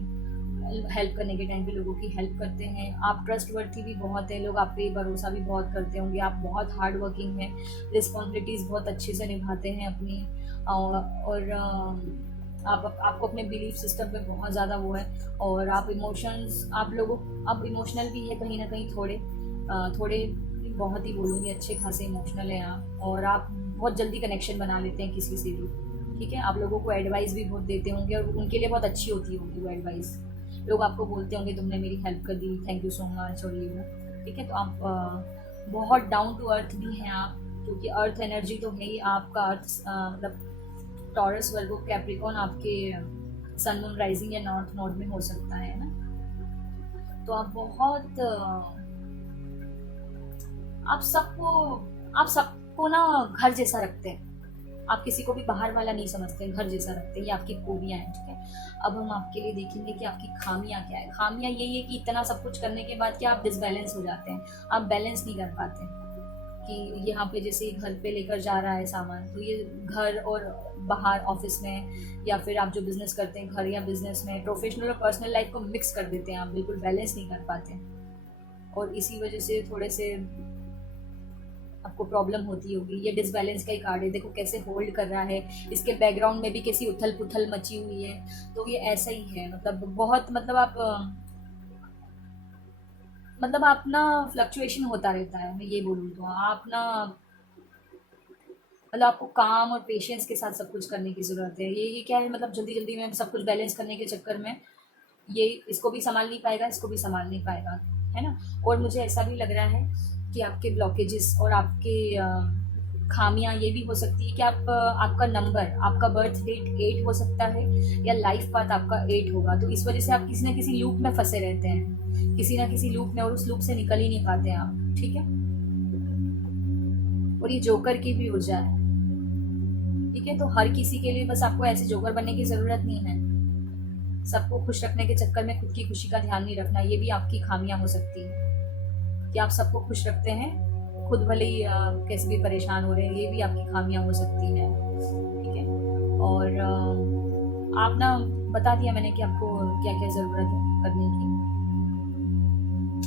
हेल्प करने के टाइम पे लोगों की हेल्प करते हैं। आप ट्रस्टवर्थी भी बहुत है, लोग आप पे भरोसा भी बहुत करते होंगे। आप बहुत हार्ड वर्किंग हैं, रिस्पॉन्सिबिलिटीज़ बहुत अच्छे से निभाते हैं अपनी। और आपको अपने बिलीफ सिस्टम पे बहुत ज़्यादा वो है। और आप इमोशंस, आप इमोशनल भी है कहीं ना कहीं, थोड़े बहुत ही बोलूँगी, अच्छे खासे इमोशनल हैं आप। और आप बहुत जल्दी कनेक्शन बना लेते हैं किसी से भी, ठीक है। आप लोगों को एडवाइस भी बहुत देते होंगे, और उनके लिए बहुत अच्छी होती होगी वो एडवाइस। लोग आपको बोलते होंगे तुमने मेरी हेल्प कर दी, थैंक यू सो मच, और ये वो, ठीक है। तो आप बहुत डाउन टू अर्थ भी हैं आप, क्योंकि अर्थ एनर्जी तो है ही आपका। अर्थ मतलब टॉरस, वर्गो, कैप्रिकॉन आपके सन, मून, राइजिंग या नॉर्थ नोड में हो सकता है ना। तो आप बहुत आप सबको ना घर जैसा रखते हैं, आप किसी को भी बाहर वाला नहीं समझते, घर जैसा रखते हैं। ये आपकी खूबियाँ हैं, ठीक है। अब हम आपके लिए देखेंगे कि आपकी खामियाँ क्या है। खामियाँ यही है कि इतना सब कुछ करने के बाद क्या आप डिसबैलेंस हो जाते हैं, आप बैलेंस नहीं कर पाते। कि यहाँ पे जैसे घर पे लेकर जा रहा है सामान, तो ये घर और बाहर ऑफिस में, या फिर आप जो बिजनेस करते हैं घर या बिजनेस में, प्रोफेशनल और पर्सनल लाइफ को मिक्स कर देते हैं, आप बिल्कुल बैलेंस नहीं कर पाते। और इसी वजह से थोड़े से आपको प्रॉब्लम होती होगी। ये डिसबैलेंस का ही कार्ड है, देखो कैसे होल्ड कर रहा है, इसके बैकग्राउंड में भी कैसी उथल पुथल मची हुई है। तो ये ऐसा ही है, मतलब बहुत, मतलब आप मतलब आप ना फ्लक्चुएशन होता रहता है, मैं ये बोलूँ तो आप ना मतलब आपको काम और पेशेंस के साथ सब कुछ करने की ज़रूरत है। ये क्या है, मतलब जल्दी जल्दी में सब कुछ बैलेंस करने के चक्कर में ये इसको भी संभाल नहीं पाएगा, इसको भी संभाल नहीं पाएगा, है ना? और मुझे ऐसा भी लग रहा है कि आपके ब्लॉकेजेस और आपके खामियां ये भी हो सकती है कि आपका नंबर, आपका बर्थ डेट 8 हो सकता है या लाइफ पाथ आपका 8 होगा, तो इस वजह से आप किसी ना किसी लूप में फंसे रहते हैं, किसी ना किसी लूप में, और उस लूप से निकल ही नहीं पाते हैं आप, ठीक है? और ये जोकर की भी ऊर्जा है, ठीक है? तो हर किसी के लिए बस आपको ऐसे जोकर बनने की ज़रूरत नहीं है। सबको खुश रखने के चक्कर में खुद की खुशी का ध्यान नहीं रखना, ये भी आपकी खामियां हो सकती है कि आप सबको खुश रखते हैं, खुद भले ही कैसे भी परेशान हो रहे हैं, ये भी आपकी खामियां हो सकती हैं, ठीक है? और आप ना बता दिया मैंने कि आपको क्या क्या ज़रूरत है करने की,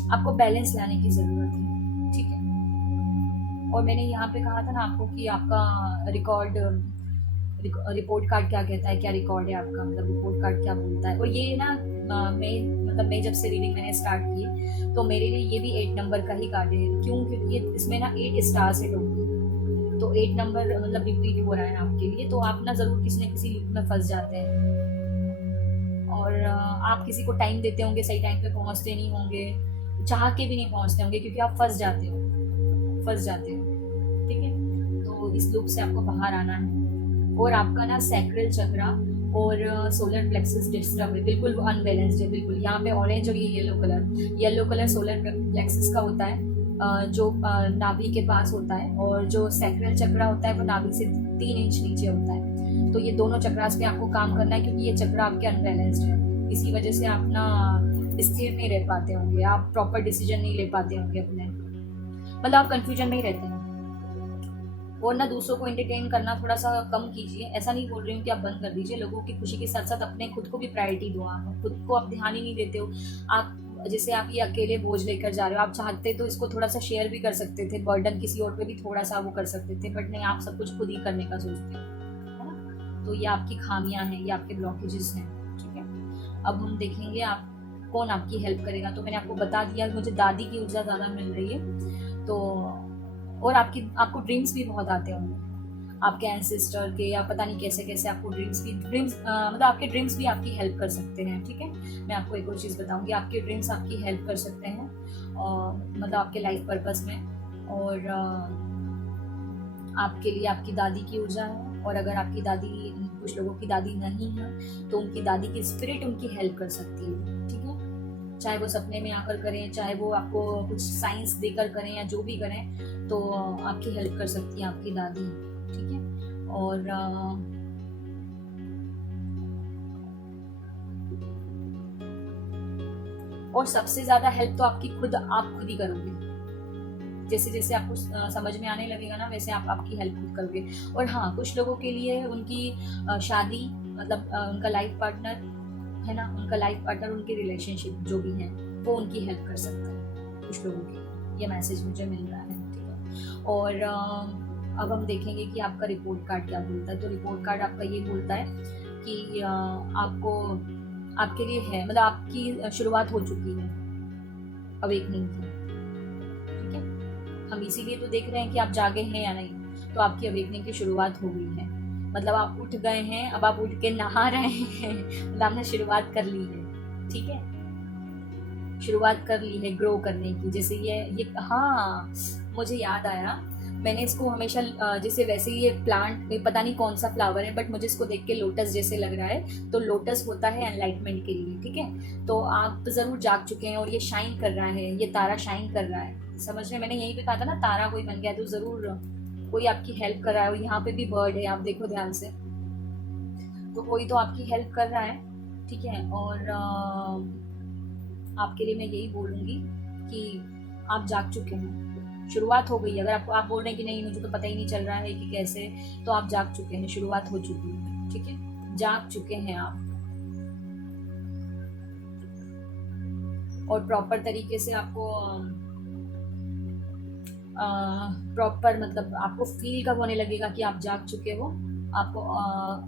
आपको बैलेंस लाने की ज़रूरत है, ठीक है? और मैंने यहाँ पे कहा था ना आपको कि आपका रिकॉर्ड, रिपोर्ट कार्ड क्या कहता है, क्या रिकॉर्ड है आपका, मतलब रिपोर्ट कार्ड क्या बोलता है। और ये ना मैं जब से रीडिंग मैंने स्टार्ट की तो मेरे लिए ये भी 8 नंबर का ही कार्ड है। क्यों? क्योंकि ये इसमें ना 8 स्टार्स है टोटल, तो 8 नंबर मतलब रिपीट हो रहा है आपके लिए, तो आप ना ज़रूर किसी न किसी लूप में फंस जाते हैं। और आप किसी को टाइम देते होंगे, सही टाइम पे पहुंचते नहीं होंगे, चाह के भी नहीं पहुंचते होंगे, क्योंकि आप फंस जाते हो, ठीक है? तो इस लूप से आपको बाहर आना है। और आपका ना सैक्रल चक्रा और सोलर प्लेक्सस डिस्टर्ब है, बिल्कुल अनबैलेंस्ड है, बिल्कुल। यहाँ पे ऑरेंज और ये येलो कलर सोलर प्लेक्सस का होता है, जो नाभि के पास होता है, और जो सैक्रल चक्रा होता है वो नाभि से 3 इंच नीचे होता है। तो ये दोनों चक्रास पे आपको काम करना है, क्योंकि ये चक्रा आपके अनबैलेंस्ड है, इसी वजह से आप ना स्थिर नहीं रह पाते होंगे, आप प्रॉपर डिसीजन नहीं ले पाते होंगे अपने, मतलब आप कंफ्यूजन में ही रहते हैं। और ना दूसरों को एंटरटेन करना थोड़ा सा कम कीजिए, ऐसा नहीं बोल रही हूँ कि आप बंद कर दीजिए, लोगों की खुशी के साथ साथ अपने खुद को भी प्रायोरिटी दो। आप खुद को आप ध्यान ही नहीं देते हो, आप जैसे आप ये अकेले बोझ लेकर जा रहे हो, आप चाहते तो इसको थोड़ा सा शेयर भी कर सकते थे, बर्डन किसी और पे भी थोड़ा सा वो कर सकते थे, बट नहीं, आप सब कुछ खुद ही करने का सोचते हो, है ना? तो ये आपकी खामियां हैं, ये आपके ब्लॉकेजेस हैं, ठीक है? अब हम देखेंगे आप कौन आपकी हेल्प करेगा। तो मैंने आपको बता दिया, मुझे दादी की ऊर्जा ज़्यादा मिल रही है, तो और आपको ड्रीम्स भी बहुत आते होंगे आपके एंसेस्टर के, या पता नहीं कैसे कैसे आपको ड्रीम्स मतलब आपके ड्रीम्स भी आपकी हेल्प कर सकते हैं, ठीक है? मैं आपको एक और चीज़ बताऊंगी, आपके ड्रीम्स आपकी हेल्प कर सकते हैं, मतलब आपके लाइफ पर्पस में। और आपके लिए आपकी दादी की ऊर्जा है, और अगर आपकी दादी, कुछ लोगों की दादी नहीं है, तो उनकी दादी की स्पिरिट उनकी हेल्प कर सकती है, ठीक है? चाहे वो सपने में आकर करें, चाहे वो आपको कुछ साइंस देकर करें, या जो भी करें, तो आपकी हेल्प कर सकती है आपकी दादी, ठीक है? और सबसे ज्यादा हेल्प तो आप खुद ही करोगे। जैसे जैसे आपको समझ में आने लगेगा ना, वैसे आप आपकी हेल्प खुद करोगे। और हाँ, कुछ लोगों के लिए उनकी शादी, मतलब उनका लाइफ पार्टनर है ना, उनका लाइफ पार्टनर, उनकी रिलेशनशिप जो भी है, वो उनकी हेल्प कर सकता है कुछ लोगों की, ये मैसेज मुझे मिल रहा है, ठीक है? और अब हम देखेंगे कि आपका रिपोर्ट कार्ड क्या बोलता है। तो रिपोर्ट कार्ड आपका ये बोलता है कि आपको, आपके लिए है, मतलब आपकी शुरुआत हो चुकी है अवेकनिंग की, ठीक है? हम इसीलिए तो देख रहे हैं कि आप जागे हैं या नहीं, तो आपकी अवेकनिंग की शुरुआत हो गई है, मतलब आप उठ गए हैं, अब आप उठ के नहा रहे हैं, मतलब आपने शुरुआत कर ली है, ठीक है? शुरुआत कर ली है ग्रो करने की। जैसे ये हाँ, मुझे याद आया, मैंने इसको हमेशा जैसे, वैसे ये प्लांट पता नहीं कौन सा फ्लावर है, बट मुझे इसको देख के लोटस जैसे लग रहा है, तो लोटस होता है एनलाइटमेंट के लिए, ठीक है? तो आप जरूर जाग चुके हैं, और ये शाइन कर रहा है, ये तारा शाइन कर रहा है, समझ रहे? मैंने यहीं पे कहा था ना, तारा कोई बन गया, तो जरूर कोई आपकी हेल्प कर रहा है। और यहाँ पे भी बर्ड है, आप देखो ध्यान से, तो कोई तो आपकी हेल्प कर रहा है, ठीक है? और आपके लिए मैं यही बोलूँगी कि आप जाग चुके हैं, शुरुआत हो गई है। अगर आप बोल रहे हैं कि नहीं मुझे तो पता ही नहीं चल रहा है कि कैसे, तो आप जाग चुके हैं, शुरुआत हो चुकी है, ठीक है? जाग चुके हैं आप, और प्रॉपर तरीके से आपको प्रॉपर, मतलब आपको फील कब होने लगेगा कि आप जाग चुके हो, आपको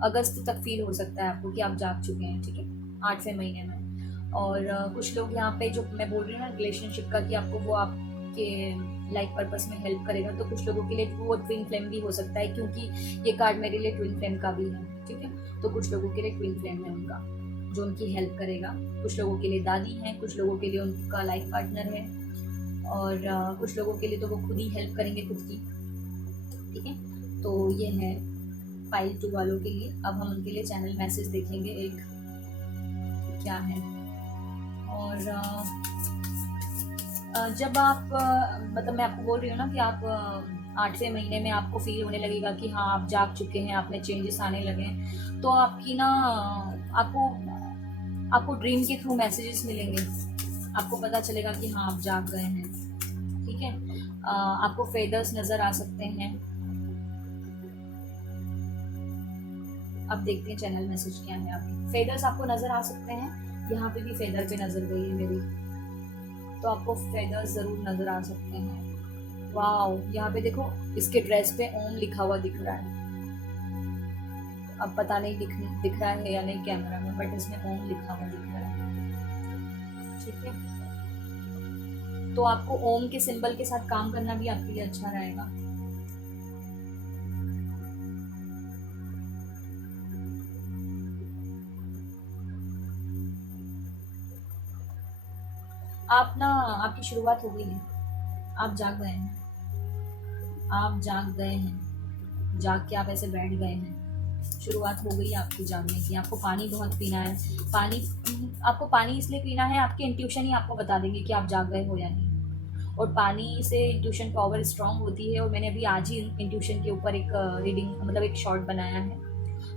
अगस्त तक फील हो सकता है आपको कि आप जाग चुके हैं, ठीक है? 8वें महीने में। और कुछ लोग यहाँ पे जो मैं बोल रही हूँ ना रिलेशनशिप का कि आपको वो आपके लाइफ पर्पस में हेल्प करेगा, तो कुछ लोगों के लिए वो ट्विन फ्लेम भी हो सकता है, क्योंकि ये कार्ड मेरे लिए ट्विन फ्लेम का भी है, ठीक है। तो कुछ लोगों के लिए ट्विन फ्लेम है उनका, जो उनकी हेल्प करेगा। कुछ लोगों के लिए दादी है, कुछ लोगों के लिए उनका लाइफ पार्टनर है, और कुछ लोगों के लिए तो वो खुद ही हेल्प करेंगे खुद की, ठीक है। तो ये है पाइल 2 वालों के लिए। अब हम उनके लिए चैनल मैसेज देखेंगे एक, क्या है। और जब आप मतलब मैं आपको बोल रही हूँ ना कि आप 8वें महीने में आपको फील होने लगेगा कि हाँ आप जाग चुके हैं, आप में चेंजेस आने लगे हैं, तो आपकी ना आपको आपको ड्रीम के थ्रू मैसेजेस मिलेंगे, आपको पता चलेगा कि हाँ आप जाग गए हैं, ठीक है। आपको फेदर्स नजर आ सकते हैं। अब देखते हैं चैनल मैसेज क्या है। आप फेदर्स आपको नजर आ सकते हैं, यहाँ पे भी फेदर पे नजर गई है मेरी, तो आपको फेदर्स जरूर नजर आ सकते हैं। वाओ, यहाँ पे देखो इसके ड्रेस पे ओम लिखा हुआ दिख रहा है। अब पता नहीं दिख रहा है या नहीं कैमरा में, बट इसमें ओम लिखा हुआ दिख रहा है, ठीक है। तो आपको ओम के सिंबल के साथ काम करना भी आपके लिए अच्छा रहेगा। आप ना, आपकी शुरुआत हो गई है, आप जाग गए हैं, आप जाग गए हैं, जाग के आप ऐसे बैठ गए हैं। शुरुआत हो गई आपकी जागने की। आपको पानी बहुत पीना है। पानी, आपको पानी इसलिए पीना है, आपके इंट्यूशन ही आपको बता देंगे कि आप जाग गए हो या नहीं। और पानी से इंट्यूशन पावर स्ट्रांग होती है। और मैंने अभी आज ही इंट्यूशन के ऊपर एक रीडिंग मतलब एक शॉर्ट बनाया है,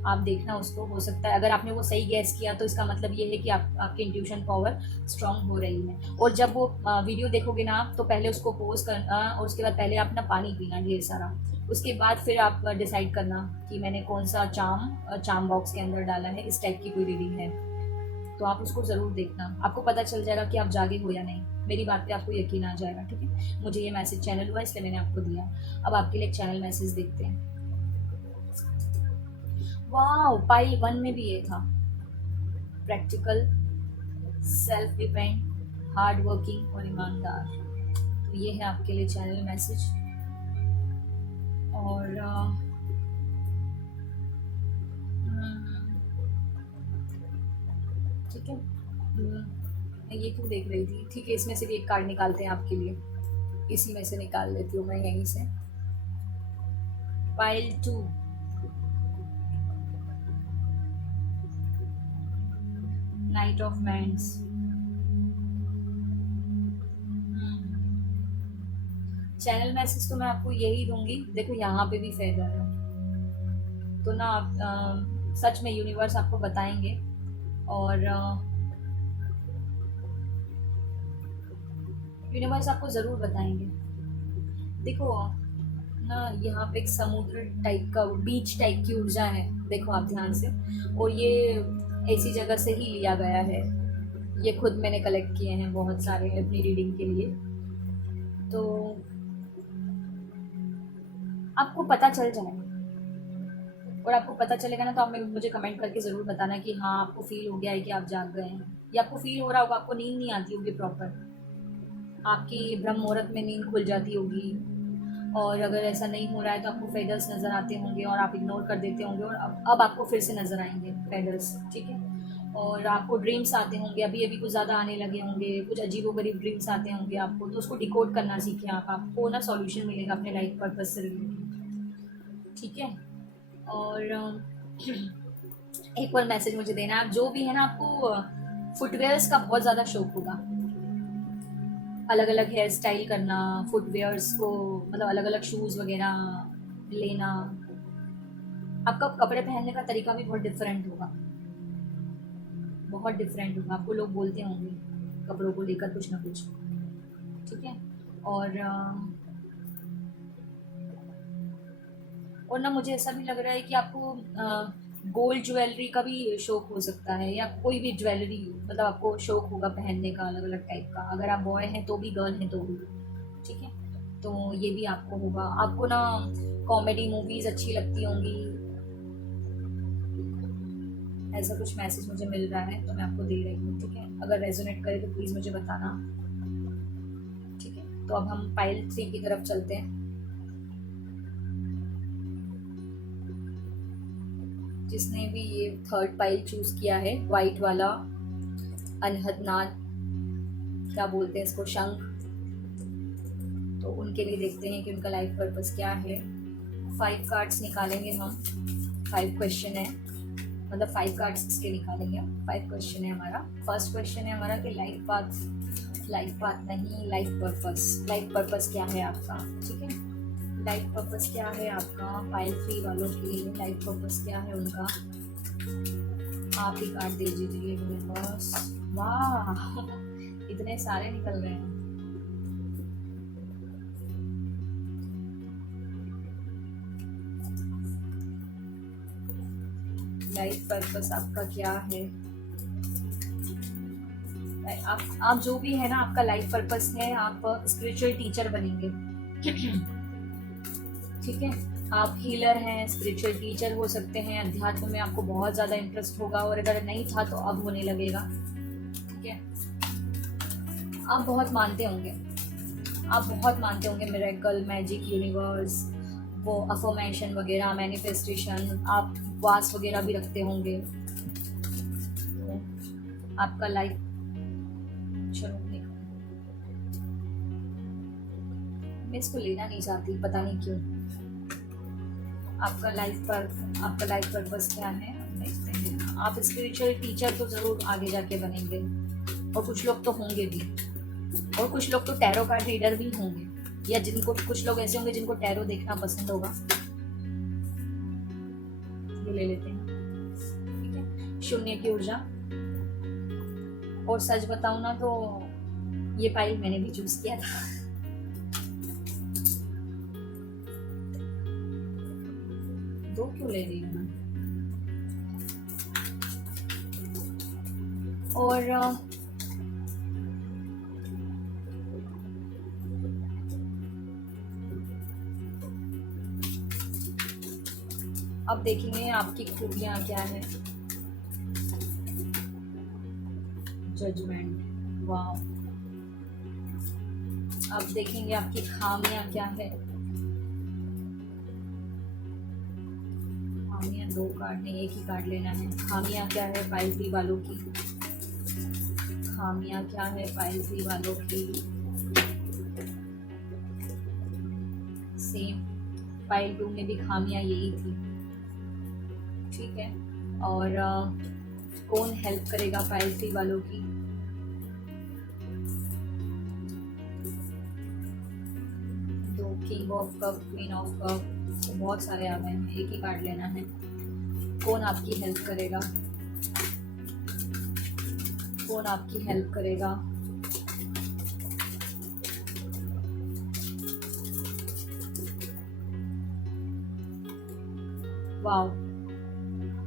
आप देखना उसको। हो सकता है अगर आपने वो सही गैस किया तो इसका मतलब ये है कि आपकी इंट्यूशन पावर स्ट्रांग हो रही है। और जब वो वीडियो देखोगे ना आप, तो पहले उसको पोज करना, और उसके बाद पहले आप ना पानी पीना ढेर सारा। उसके बाद फिर आप डिसाइड करना कि मैंने कौन सा चार्म बॉक्स के अंदर डाला है। इस टाइप की कोई रीडिंग है, तो आप उसको ज़रूर देखना, आपको पता चल जाएगा कि आप जागे हो या नहीं। मेरी बात पे आपको यकीन आ जाएगा, ठीक है। मुझे ये मैसेज चैनल हुआ इसलिए मैंने आपको दिया। अब आपके लिए एक चैनल मैसेज देखते हैं। वाह, पाइल 1 में भी ये था, practical, self depend, hard working और ईमानदार। तो ये है आपके लिए चैनल मैसेज। और ठीक है, मैं ये क्यों देख रही थी, ठीक है। इसमें से भी एक कार्ड निकालते हैं आपके लिए, इसी में से निकाल लेती हूँ मैं यहीं से। पाइल 2, नाइट ऑफ मैंड्स। चैनल मैसेज तो मैं आपको यही दूंगी। देखो यहाँ पे भी फेदर है, तो ना आप सच में यूनिवर्स आपको बताएंगे। और यूनिवर्स आपको ज़रूर बताएंगे। देखो ना, यहाँ पे एक समुद्र टाइप का, बीच टाइप की ऊर्जा है, देखो आप ध्यान से। और ये ऐसी जगह से ही लिया गया है, ये खुद मैंने कलेक्ट किए हैं बहुत सारे अपनी रीडिंग के लिए। तो आपको पता चल जाएगा, और आपको पता चलेगा ना, तो आप मुझे कमेंट करके ज़रूर बताना कि हाँ आपको फील हो गया है कि आप जाग गए हैं, या आपको फील हो रहा होगा आपको नींद नहीं आती होगी प्रॉपर, आपकी ब्रह्म मुहूर्त में नींद खुल जाती होगी। और अगर ऐसा नहीं हो रहा है तो आपको फेदर्स नज़र आते होंगे और आप इग्नोर कर देते होंगे, और अब आपको फिर से नज़र आएंगे फेदर्स, ठीक है। और आपको ड्रीम्स आते होंगे, अभी अभी कुछ ज़्यादा आने लगे होंगे, कुछ अजीबोगरीब ड्रीम्स आते होंगे आपको, तो उसको डिकोड करना सीखें आप, आपको ना सॉल्यूशन मिलेगा अपने लाइफ पर्पस से रिलेटेड, ठीक है। और एक और मैसेज मुझे देना है, आप जो भी है ना, आपको फुटवेयर्स का बहुत ज़्यादा शौक होगा, अलग अलग हेयर स्टाइल करना, फुटवेयर्स को मतलब अलग अलग शूज़ वगैरह लेना। आपका कपड़े पहनने का तरीका भी बहुत डिफरेंट होगा, बहुत डिफरेंट होगा, आपको लोग बोलते होंगे कपड़ों को लेकर कुछ ना कुछ, ठीक है। और ना मुझे ऐसा भी लग रहा है कि आपको गोल्ड ज्वेलरी का भी शौक हो सकता है, या कोई भी ज्वेलरी मतलब आपको शौक होगा पहनने का अलग अलग टाइप का, अगर आप बॉय हैं तो भी, गर्ल हैं तो भी, ठीक है। तो ये भी आपको होगा। आपको ना कॉमेडी मूवीज अच्छी लगती होंगी, ऐसा कुछ मैसेज मुझे मिल रहा है तो मैं आपको दे रही हूँ, ठीक है। अगर रेजोनेट करे तो प्लीज़ मुझे बताना, ठीक है। तो अब हम पाइल 3 की तरफ चलते हैं। जिसने भी ये थर्ड पाइल चूज किया है, वाइट वाला अनहदनाद, क्या बोलते हैं इसको, शंख, तो उनके लिए देखते हैं कि उनका लाइफ पर्पस क्या है। 5 कार्ड्स निकालेंगे हम, 5 क्वेश्चन है, मतलब 5 कार्ड्स इसके निकालेंगे हम। 5 क्वेश्चन है हमारा। फर्स्ट क्वेश्चन है हमारा कि लाइफ पाथ नहीं, लाइफ पर्पस क्या है आपका, ठीक है। लाइफ पर्पस क्या है आपका पाइल 3 वालों के लिए, लाइफ पर्पस क्या है उनका, आप ही कार्ड दे दीजिए मेरे पास। वाह इतने सारे निकल रहे हैं। लाइफ पर्पस आपका क्या है, आप जो भी है ना, आपका लाइफ पर्पस है, आप स्पिरिचुअल टीचर बनेंगे, ठीक है। आप हीलर हैं, स्पिरिचुअल टीचर हो सकते हैं, अध्यात्म में आपको बहुत ज़्यादा इंटरेस्ट होगा, और अगर नहीं था तो अब होने लगेगा, ठीक है। आप बहुत मानते होंगे मिरेकल, मैजिक, यूनिवर्स, वो अफर्मेशन वगैरह, मैनिफेस्टेशन, आप वास वगैरह भी रखते होंगे। तो आपका लाइफ, चलो मैं इसको लेना नहीं चाहती, पता नहीं क्यों। आपका लाइफ पर्पस क्या है देखते हैं। आप स्पिरिचुअल टीचर तो ज़रूर आगे जाके बनेंगे, और कुछ लोग तो होंगे भी, और कुछ लोग तो टैरो कार्ड रीडर भी होंगे, या जिनको, कुछ लोग ऐसे होंगे जिनको टैरो देखना पसंद होगा। ये ले लेते हैं, ठीक है। शून्य की ऊर्जा, और सच बताऊं ना तो ये पाइल मैंने भी चूज किया था। दो क्यों ले रही हूँ मैं, और अब देखेंगे आपकी खूबियां क्या है। जजमेंट, वाह। अब देखेंगे आपकी खामियां क्या है। खामियां 2 कार्ड नहीं, 1 ही कार्ड लेना है। खामियां क्या है पाइल 3 वालों की, खामियां क्या है पाइल 3 वालों की। सेम पाइल 2 में भी खामियां यही थी, ठीक है। और कौन हेल्प करेगा पाइल 3 वालों की। दो king of cup, queen of cup, तो बहुत सारे आ गए हैं, 1 ही कार्ड लेना है। कौन आपकी हेल्प करेगा, कौन आपकी हेल्प करेगा। वाओ,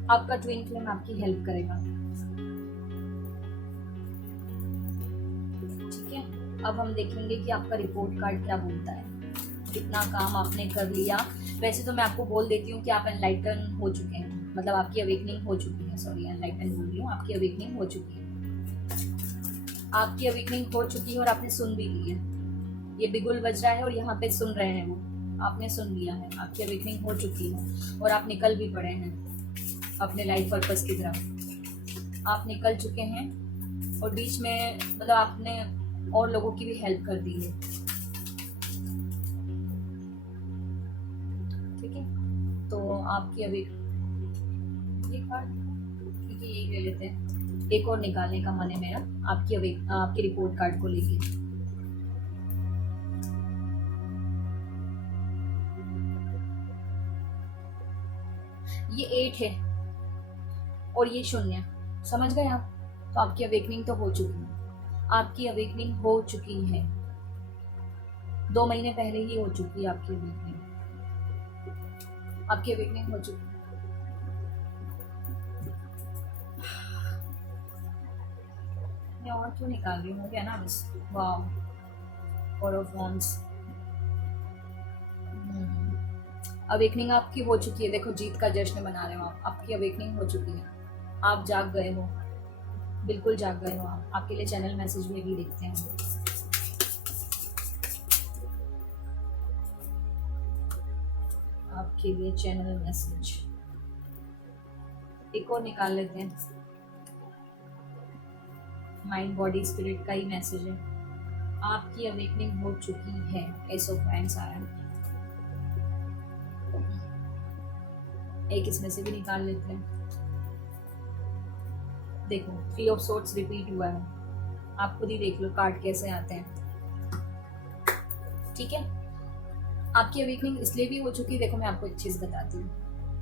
आपका ट्विन फ्लेम आपकी हेल्प करेगा, ठीक है। अब हम देखेंगे कि आपका रिपोर्ट कार्ड क्या बोलता है, कितना काम आपने कर लिया। वैसे तो मैं आपको बोल देती हूँ कि आप एनलाइटन हो चुके हैं, मतलब आपकी अवेकनिंग हो चुकी है, सॉरी एनलाइटन बोल रही हूँ, आपकी अवेकनिंग हो चुकी है, आपकी अवेकनिंग हो चुकी है, और आपने सुन भी ली है। ये बिगुल बज रहा है और यहाँ पे सुन रहे हैं वो, आपने सुन लिया है, आपकी अवेकनिंग हो चुकी है, और आप निकल भी पड़े हैं अपने लाइफ पर्पस की तरफ। आप निकल चुके हैं, और बीच में मतलब आपने और लोगों की भी हेल्प कर दी है, ठीक है। तो आपकी अभी एक बार, ठीक है, यही ले लेते हैं। एक और निकालने का मन है मेरा आपकी रिपोर्ट कार्ड को लेके। ये 8 है और ये 0, समझ गए आप। तो आपकी अवेकनिंग तो हो चुकी है, आपकी अवेकनिंग हो चुकी है, 2 महीने पहले ही हो चुकी है आपकी अवेकनिंग, आपकी अवेकनिंग हो चुकी है। मैं और क्यों निकाल रही हूँ, क्या ना बस। वाह, 4 ऑफ वांड्स। अवेकनिंग आपकी हो चुकी है, देखो जीत का जश्न मना रहे हो आप, आपकी अवेकनिंग हो चुकी है। आप जाग गए हो, बिल्कुल जाग गए हो आप। आपके लिए चैनल मैसेज में भी देखते हैं। आपके लिए चैनल मैसेज एक और निकाल लेते हैं। माइंड बॉडी स्पिरिट का ही मैसेज है। आपकी अवेकनिंग हो चुकी है, एस ऑफ हैंड्स आ रहा है। एक इसमें से भी निकाल लेते हैं। देखो, थ्री ऑफ सोर्ड्स रिपीट हुआ है। आप खुद ही देख लो कार्ड कैसे आते हैं। ठीक है, आपकी अवेकनिंग इसलिए भी हो चुकी है। देखो मैं आपको एक चीज बताती हूँ,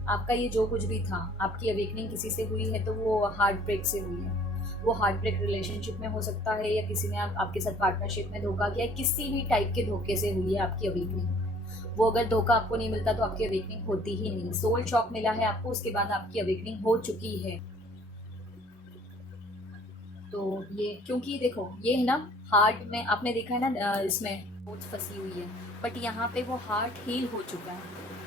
आपका ये जो कुछ भी था, आपकी अवेकनिंग किसी से हुई है तो वो हार्ट ब्रेक से हुई है। वो हार्ट ब्रेक रिलेशनशिप में हो सकता है, या किसी ने आपके साथ पार्टनरशिप में धोखा किया, किसी भी टाइप के धोखे से हुई है आपकी अवेकनिंग। वो अगर धोखा आपको नहीं मिलता तो आपकी अवेकनिंग होती ही नहीं। सोल शॉक मिला है आपको, उसके बाद आपकी अवेकनिंग हो चुकी है। तो ये क्योंकि देखो ये है ना, हार्ट में आपने देखा है ना, इसमें बहुत फंसी हुई है, बट यहाँ पे वो हार्ट हील हो चुका है।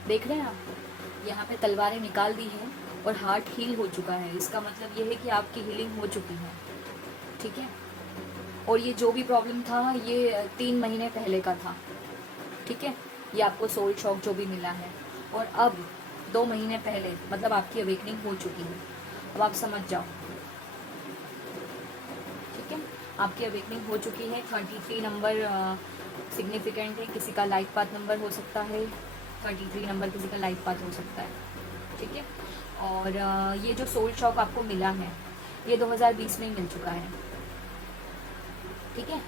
देख रहे हैं आप, यहाँ पे तलवारें निकाल दी है और हार्ट हील हो चुका है। इसका मतलब ये है कि आपकी हीलिंग हो चुकी है। ठीक है, और ये जो भी प्रॉब्लम था ये 3 महीने पहले का था। ठीक है, ये आपको सोल शॉक जो भी मिला है, और अब 2 महीने पहले मतलब आपकी अवेकनिंग हो चुकी है। अब आप समझ जाओ। ठीक है, आपकी अवेकनिंग हो चुकी है। 33 नंबर सिग्निफिकेंट है, किसी का लाइफ पाथ नंबर हो सकता है। 33 नंबर किसी का लाइफ पाथ हो सकता है। ठीक है, और ये जो सोल शॉक आपको मिला है ये 2020 में ही मिल चुका है। ठीक है,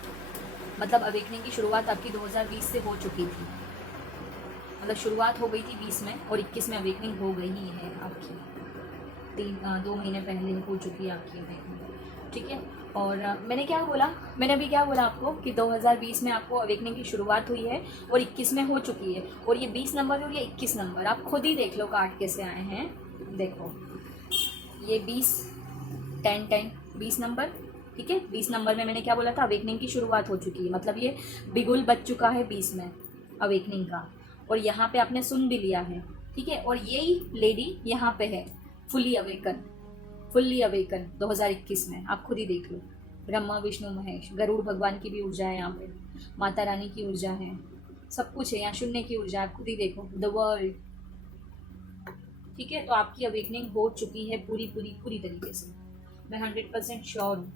मतलब अवेकनिंग की शुरुआत आपकी 2020 से हो चुकी थी। मतलब शुरुआत हो गई थी 20 में और 21 में अवेकनिंग हो गई ही है आपकी। 2 महीने पहले हो चुकी है आपकी अवेकनिंग। ठीक है, और मैंने अभी क्या बोला आपको कि 2020 में आपको अवेकनिंग की शुरुआत हुई है और 21 में हो चुकी है। और ये 20 नंबर और ये 21 नंबर आप खुद ही देख लो कार्ड कैसे आए हैं। देखो ये 20 10 10 20 नंबर। ठीक है, 20 नंबर में मैंने क्या बोला था, अवेकनिंग की शुरुआत हो चुकी है। मतलब ये बिगुल बच चुका है 20 में अवेकनिंग का, और यहाँ पे आपने सुन भी लिया है। ठीक है, और यही लेडी यहाँ पे है फुल्ली अवेकन 2021 में। आप खुद ही देख लो, ब्रह्मा विष्णु महेश, गरुड़ भगवान की भी ऊर्जा है यहाँ पे, माता रानी की ऊर्जा है, सब कुछ है यहाँ, शून्य की ऊर्जा। आप खुद ही देखो, द वर्ल्ड। ठीक है, तो आपकी अवेकनिंग हो चुकी है पूरी तरीके से। मैं 100% श्योर हूँ।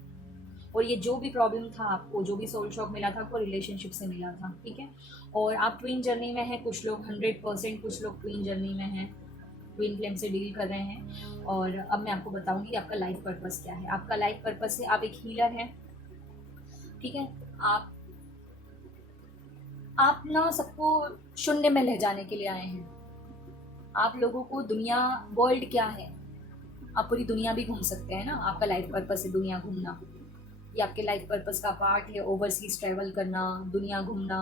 और ये जो भी प्रॉब्लम था आपको, जो भी सोल शॉक मिला था आपको, रिलेशनशिप से मिला था। ठीक है, और आप ट्विन जर्नी में हैं कुछ लोग, 100%। कुछ लोग ट्विन जर्नी में हैं, ट्विन फ्लेम से डील कर रहे हैं। और अब मैं आपको बताऊंगी आपका लाइफ पर्पस क्या है। आपका लाइफ पर्पस है, आप एक हीलर हैं। ठीक है, आप ना सबको शून्य में ले जाने के लिए आए हैं। आप लोगों को दुनिया, वर्ल्ड क्या है, आप पूरी दुनिया भी घूम सकते हैं ना। आपका लाइफ पर्पस है दुनिया घूमना, ये आपके लाइफ पर्पस का पार्ट है। ओवरसीज ट्रैवल करना, दुनिया घूमना,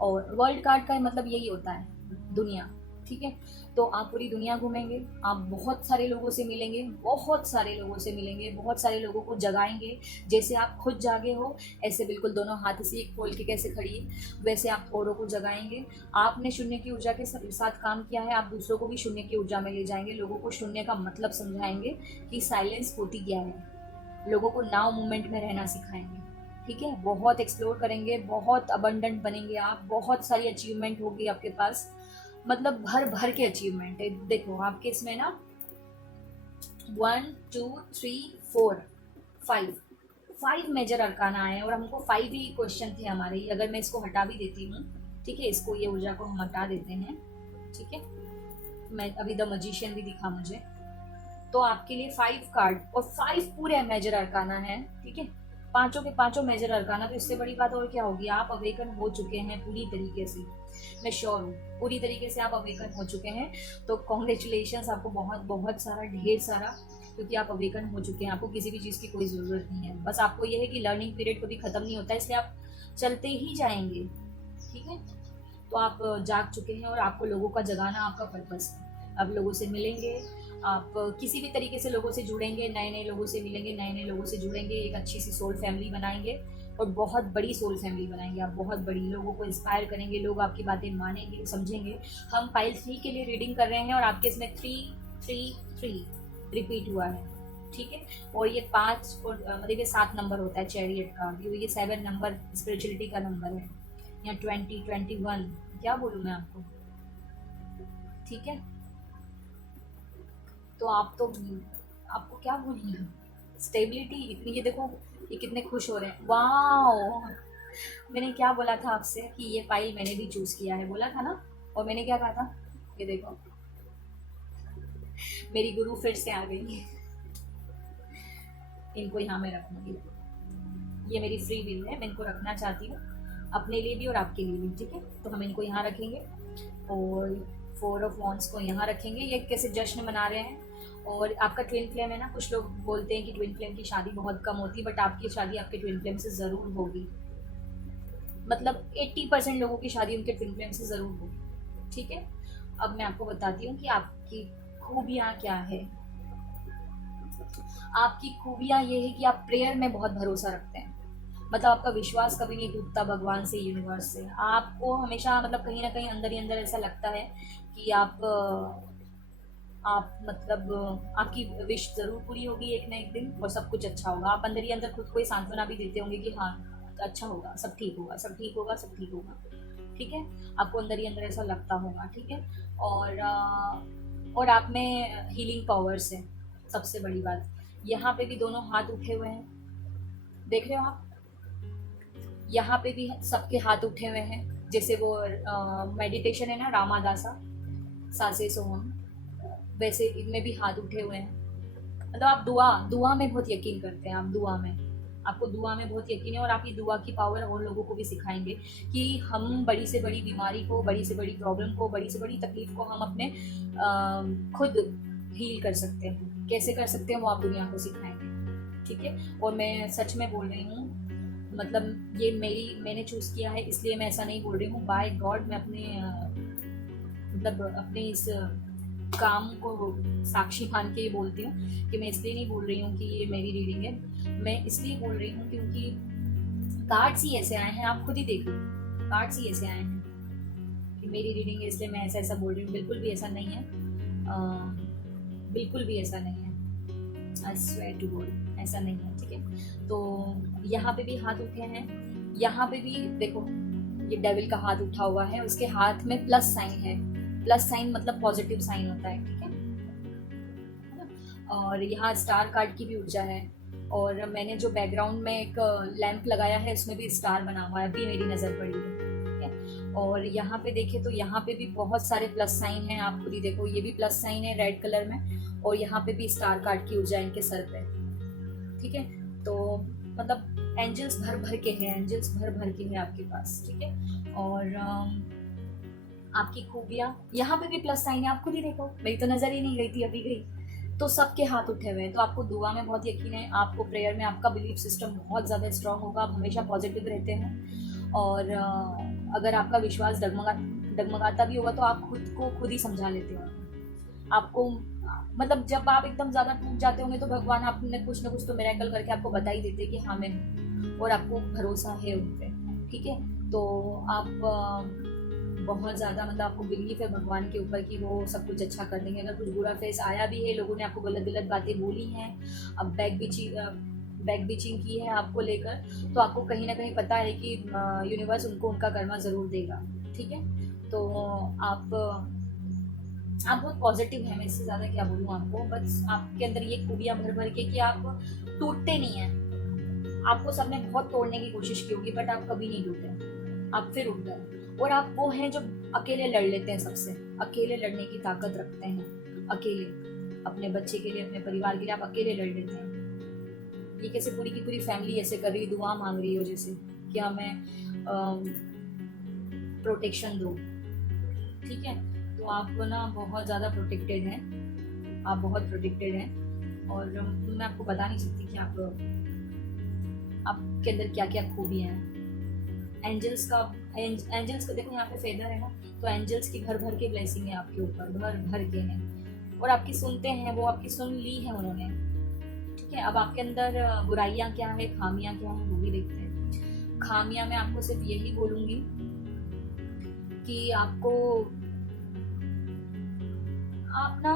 और वर्ल्ड कार्ड का मतलब यही होता है, दुनिया। ठीक है, तो आप पूरी दुनिया घूमेंगे, आप बहुत सारे लोगों से मिलेंगे, बहुत सारे लोगों को जगाएंगे। जैसे आप खुद जागे हो, ऐसे बिल्कुल दोनों हाथ से एक खोल के कैसे खड़ी है, वैसे आप औरों को जगाएंगे। आपने शून्य की ऊर्जा के साथ काम किया है, आप दूसरों को भी शून्य की ऊर्जा में ले जाएंगे। लोगों को शून्य का मतलब समझाएंगे कि साइलेंस होती क्या है। लोगों को नाउ मोमेंट में रहना सिखाएंगे। ठीक है, बहुत एक्सप्लोर करेंगे, बहुत अबंडेंट बनेंगे आप, बहुत सारी अचीवमेंट होगी आपके पास, मतलब भर भर के अचीवमेंट है। देखो आपके इसमें ना 1 2 3 4 5 मेजर अरकाना है, और हमको 5 ही क्वेश्चन थे हमारे। अगर मैं इसको हटा भी देती हूँ, ठीक है, इसको, ये ऊर्जा को हम हटा देते हैं। ठीक है, मैं अभी द मजिशियन भी दिखा मुझे, तो आपके लिए 5 कार्ड और 5 पूरे मेजर अरकाना है। ठीक है, पांचों के पांचों मेजर अरकाना। तो इससे बड़ी बात और क्या होगी, आप अवेकन हो चुके हैं पूरी तरीके से। मैं श्योर हूँ पूरी तरीके से आप अवेकन हो चुके हैं। तो कॉन्ग्रेचुलेशंस आपको, बहुत बहुत सारा, ढेर सारा, क्योंकि आप अवेकन हो चुके हैं। आपको किसी भी चीज़ की कोई ज़रूरत नहीं है। बस आपको यह है कि लर्निंग पीरियड कभी ख़त्म नहीं होता है, इसलिए आप चलते ही जाएंगे। ठीक है, तो आप जाग चुके हैं और आपको लोगों का जगाना आपका पर्पस है। अब लोगों से मिलेंगे, आप किसी भी तरीके से लोगों से जुड़ेंगे, नए नए लोगों से मिलेंगे, नए नए लोगों से जुड़ेंगे, एक अच्छी सी सोल फैमिली बनाएंगे, और बहुत बड़ी सोल फैमिली बनाएंगे आप, बहुत बड़ी। लोगों को इंस्पायर करेंगे, लोग आपकी बातें मानेंगे, समझेंगे। हम पाइल 3 के लिए रीडिंग कर रहे हैं, और आपके इसमें 3 3 3 रिपीट हुआ है। ठीक है। और ये 5 और मतलब ये 7 नंबर होता है चैरियट का, ये 7 नंबर स्पिरिचुअलिटी का नंबर है, या 20, 21, क्या बोलूँ मैं आपको, ठीक है। तो आप तो, आपको क्या बोलूँ, स्टेबिलिटी इतनी, ये देखो ये कितने खुश हो रहे हैं, वाओ। मैंने क्या बोला था आपसे कि ये फाइल मैंने भी चूज किया है, बोला था ना। और मैंने क्या कहा था, ये देखो मेरी गुरु फिर से आ गई। इनको यहाँ मैं रखूंगी, ये मेरी फ्री विल है, मैं इनको रखना चाहती हूँ अपने लिए भी और आपके लिए भी, ठीक है। तो हम इनको यहाँ रखेंगे और 4 ऑफ वॉन्ड्स को यहाँ रखेंगे। ये कैसे जश्न मना रहे हैं। और आपका ट्विन फ्लेम है ना, कुछ लोग बोलते हैं कि ट्विन फ्लेम की शादी बहुत कम होती है, बट आपकी शादी आपके ट्विन फ्लेम से ज़रूर होगी। मतलब 80% लोगों की शादी उनके ट्विन फ्लेम से ज़रूर होगी, ठीक है। अब मैं आपको बताती हूँ कि आपकी खूबियाँ क्या है। आपकी खूबियाँ ये है कि आप प्रेयर में बहुत भरोसा रखते हैं, मतलब आपका विश्वास कभी नहीं टूटता भगवान से, यूनिवर्स से। आपको हमेशा मतलब कहीं ना कहीं अंदर ही अंदर ऐसा लगता है कि आप मतलब आपकी विश ज़रूर पूरी होगी एक ना एक दिन, और सब कुछ अच्छा होगा। आप अंदर ही अंदर खुद को ही सांत्वना भी देते होंगे कि हाँ अच्छा होगा, सब ठीक होगा, सब ठीक होगा, सब ठीक होगा, ठीक है। आपको अंदर ही अंदर ऐसा लगता होगा, ठीक है। और आप में हीलिंग पावर्स है, सबसे बड़ी बात। यहाँ पे भी दोनों हाथ उठे हुए हैं, देख रहे हो आप, यहाँ पे भी सबके हाथ उठे हुए हैं। जैसे वो मेडिटेशन है ना रामादासा सासे सोहम, वैसे इनमें भी हाथ उठे हुए हैं। मतलब आप दुआ दुआ में बहुत यकीन करते हैं, आप दुआ में, आपको दुआ में बहुत यकीन है। और आप ये दुआ की पावर और लोगों को भी सिखाएंगे कि हम बड़ी से बड़ी बीमारी को, बड़ी से बड़ी प्रॉब्लम को, बड़ी से बड़ी तकलीफ को हम अपने खुद हील कर सकते हैं। कैसे कर सकते हैं वो आप दुनिया को सिखाएंगे, ठीक है। और मैं सच में बोल रही हूँ, मतलब ये मैंने चूज़ किया है, इसलिए मैं ऐसा नहीं बोल रही हूँ, बाय गॉड मैं अपने मतलब अपने इस काम को साक्षी मान के ये बोलती हूँ कि मैं इसलिए नहीं बोल रही हूँ कि ये मेरी रीडिंग है। मैं इसलिए बोल रही हूँ क्योंकि कार्ड्स ही ऐसे आए हैं, आप खुद ही देख लो, कार्ड्स ही ऐसे आए हैं कि मेरी रीडिंग है इसलिए मैं ऐसा ऐसा बोल रही हूँ। बिल्कुल भी ऐसा नहीं है, बिल्कुल भी ऐसा नहीं है, आई स्वेयर टू गॉड ऐसा नहीं है, ठीक है। तो यहाँ पे भी हाथ उठे हैं, यहाँ पे भी देखो ये डेविल का हाथ उठा हुआ है, उसके हाथ में प्लस साइन है। प्लस साइन मतलब पॉजिटिव साइन होता है, ठीक है। और यहाँ स्टार कार्ड की भी ऊर्जा है। और मैंने जो बैकग्राउंड में एक लैंप लगाया है उसमें भी स्टार बना हुआ है, अभी मेरी नज़र पड़ी है, ठीक है। और यहाँ पे देखे तो यहाँ पे भी बहुत सारे प्लस साइन हैं, आप खुद ही देखो, ये भी प्लस साइन है रेड कलर में, और यहाँ पे भी स्टार कार्ड की ऊर्जा इनके सर पे, ठीक है। तो मतलब एंजल्स भर भर के हैं, एंजल्स भर भर के हैं आपके पास, ठीक है। और आपकी खूबियाँ, यहाँ पे भी प्लस साइन है, आप खुद ही देखो, मेरी तो नज़र ही नहीं गई थी, अभी गई। तो सबके हाथ उठे हुए हैं। तो आपको दुआ में बहुत यकीन है, आपको प्रेयर में आपका बिलीफ सिस्टम बहुत ज़्यादा स्ट्रांग होगा, आप हमेशा पॉजिटिव रहते हैं। और अगर आपका विश्वास डगमगाता भी होगा तो आप खुद को खुद ही समझा लेते हो। आपको मतलब जब आप एकदम ज़्यादा टूट जाते होंगे तो भगवान आपने कुछ ना कुछ तो मिरेकल करके आपको बता ही देते कि हाँ मैं, और आपको भरोसा है उन पर, ठीक है। तो आप बहुत ज़्यादा मतलब आपको बिलीफ है भगवान के ऊपर कि वो सब कुछ अच्छा कर देंगे। अगर कुछ बुरा फेस आया भी है, लोगों ने आपको गलत गलत बातें बोली हैं, अब बैक बीचिंग की है आपको लेकर, तो आपको कहीं ना कहीं पता है कि यूनिवर्स उनको उनका कर्मा ज़रूर देगा, ठीक है। तो आप बहुत पॉजिटिव हैं, मैं इससे ज़्यादा क्या बोलूँ आपको। बस आपके अंदर ये खूबियाँ भर भर के कि आप टूटते नहीं हैं। आपको सबने बहुत तोड़ने की कोशिश की होगी बट आप कभी नहीं टूटे, आप फिर उठ गए। और आप वो हैं जो अकेले लड़ लेते हैं सबसे, अकेले लड़ने की ताकत रखते हैं, अकेले अपने बच्चे के लिए, अपने परिवार के लिए आप अकेले लड़ लेते हैं। ये कैसे पूरी की पूरी फैमिली ऐसे कर रही, दुआ मांग रही हो जैसे कि हमें प्रोटेक्शन दो, ठीक है। तो आप ना बहुत ज़्यादा प्रोटेक्टेड हैं, आप बहुत प्रोटेक्टेड हैं। और मैं आपको बता नहीं सकती कि आपके अंदर क्या क्या खूबियाँ हैं। एंजल्स का देखो यहाँ पे फेदर है ना, तो एंजल्स की भर भर के ब्लेसिंग है आपके ऊपर, भर भर के हैं। और आपकी सुनते हैं, वो आपकी सुन ली है उन्होंने, ठीक है। अब आपके अंदर बुराइयाँ क्या है, खामियाँ क्या है, वो भी देखते हैं। खामियाँ मैं आपको सिर्फ यही बोलूँगी कि आप ना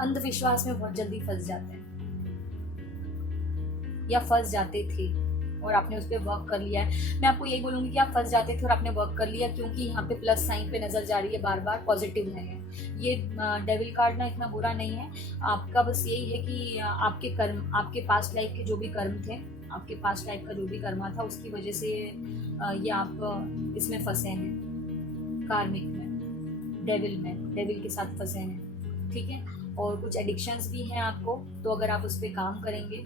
अंधविश्वास में बहुत जल्दी फंस जाते हैं, या फंस जाते थे और आपने उस पर वर्क कर लिया है। मैं आपको यही बोलूँगी कि आप फंस जाते थे और आपने वर्क कर लिया, क्योंकि यहाँ पे प्लस साइन पे नज़र जा रही है बार बार, पॉजिटिव है ये डेविल कार्ड ना इतना बुरा नहीं है। आपका बस यही है कि आपके कर्म, आपके पास्ट लाइफ के जो भी कर्म थे, आपके पास्ट लाइफ का जो भी कर्मा था, उसकी वजह से ये आप इसमें फंसे हैं, कार्मिक में, डेविल के साथ फंसे हैं, ठीक है। और कुछ एडिक्शंस भी हैं आपको, तो अगर आप उस पर काम करेंगे,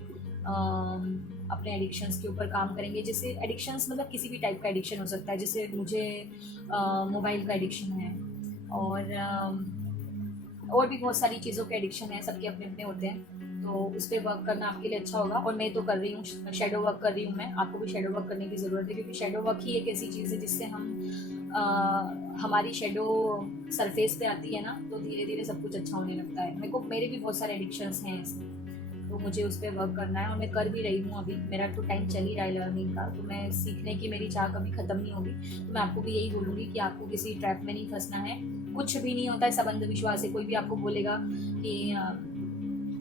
अपने एडिक्शंस के ऊपर काम करेंगे, जैसे एडिक्शंस मतलब किसी भी टाइप का एडिक्शन हो सकता है, जैसे मुझे मोबाइल का एडिक्शन है, और भी बहुत सारी चीज़ों के एडिक्शन है, सबके अपने अपने होते हैं, तो उस पर वर्क करना आपके लिए अच्छा होगा। और मैं तो कर रही हूँ, शेडो वर्क कर रही हूँ मैं, आपको भी शेडो वर्क करने की ज़रूरत है, क्योंकि शेडो वर्क ही एक ऐसी चीज़ है जिससे हम हमारी शेडो सरफेस पे आती है ना, तो धीरे धीरे सब कुछ अच्छा होने लगता है। मेरे भी बहुत सारे एडिक्शंस हैं ऐसे, तो मुझे उस पर वर्क करना है और मैं कर भी रही हूँ। अभी मेरा तो टाइम चल ही रहा है लर्निंग का, तो मैं सीखने की मेरी चाह कभी ख़त्म नहीं होगी। तो मैं आपको भी यही बोलूँगी कि आपको किसी ट्रैप में नहीं फंसना है, कुछ भी नहीं होता है, सब अंधविश्वास है। कोई भी आपको बोलेगा कि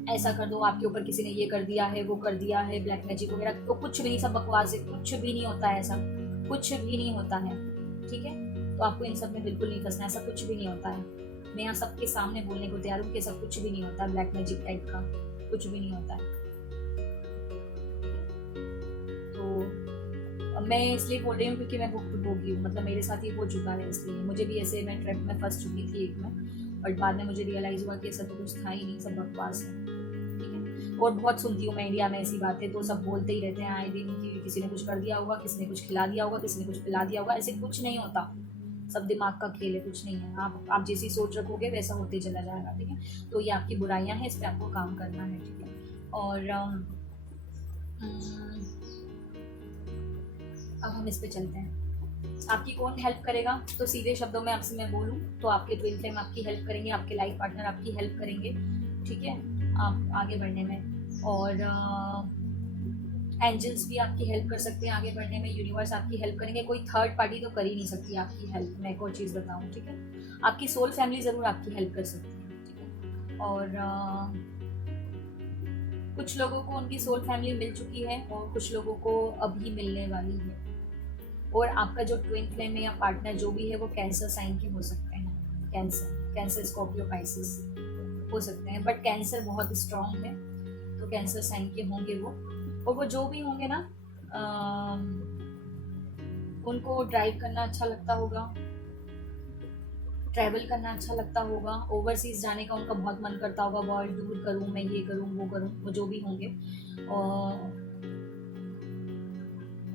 ऐसा कर दो, आपके ऊपर किसी ने ये कर दिया है, वो कर दिया है, ब्लैक मैजिक वगैरह, तो कुछ भी नहीं, सब बकवास है, कुछ भी नहीं होता है, ऐसा कुछ भी नहीं होता है, ठीक है। तो आपको इन सब में बिल्कुल नहीं फंसना, ऐसा कुछ भी नहीं होता है। मैं यहाँ सबके सामने बोलने को तैयार हूँ कि ऐसा कुछ भी नहीं होता है, ब्लैक मैजिक टाइप का कुछ भी नहीं होता है। तो मैं इसलिए बोल रही हूँ क्योंकि मैं भुक्त भोगी हूँ, मतलब मेरे साथ ये हो चुका है, इसलिए मुझे भी ऐसे, मैं ट्रैप में फंस चुकी थी एक में, बट बाद में मुझे रियलाइज हुआ कि ऐसा तो कुछ था ही नहीं, सब बकवास है, ठीक है। और बहुत सुनती हूँ मैं इंडिया में ऐसी बातें, तो सब बोलते ही रहते हैं आए दिन कि किसी ने कुछ कर दिया होगा, किसी ने कुछ खिला दिया होगा, किसी ने कुछ पिला दिया होगा, ऐसे कुछ नहीं होता, सब दिमाग का खेल है, कुछ नहीं है। आप जैसी सोच रखोगे वैसा होते चला जाएगा, ठीक है। तो ये आपकी बुराइयां हैं, इस पर आपको काम करना है, ठीक है। और अब हम इस पे चलते हैं, आपकी कौन हेल्प करेगा। तो सीधे शब्दों में आपसे मैं बोलूँ तो आपके ट्विन फ्लेम आपकी हेल्प करेंगे, आपके लाइफ पार्टनर आपकी हेल्प करेंगे, ठीक है, आप आगे बढ़ने में। और एंजल्स भी आपकी हेल्प कर सकते हैं आगे बढ़ने में, यूनिवर्स आपकी हेल्प करेंगे, कोई थर्ड पार्टी तो कर ही नहीं सकती आपकी हेल्प। मैं एक और चीज़ बताऊँ, ठीक है, आपकी सोल फैमिली ज़रूर आपकी हेल्प कर सकती है, ठीक है। और कुछ लोगों को उनकी सोल फैमिली मिल चुकी है और कुछ लोगों को अभी मिलने वाली है। और आपका जो ट्विन फ्लेम है या पार्टनर जो भी है वो कैंसर साइन के हो सकते हैं, कैंसर स्कॉर्पियो पाइसेस हो सकते हैं, बट कैंसर बहुत स्ट्रांग है, तो कैंसर साइन के होंगे वो। और वो जो भी होंगे ना, उनको ड्राइव करना अच्छा लगता होगा, ट्रैवल करना अच्छा लगता होगा, ओवरसीज जाने का उनका बहुत मन करता होगा, वर्ल्ड टूर करूँ, मैं ये करूँ, वो करूँ, वो जो भी होंगे।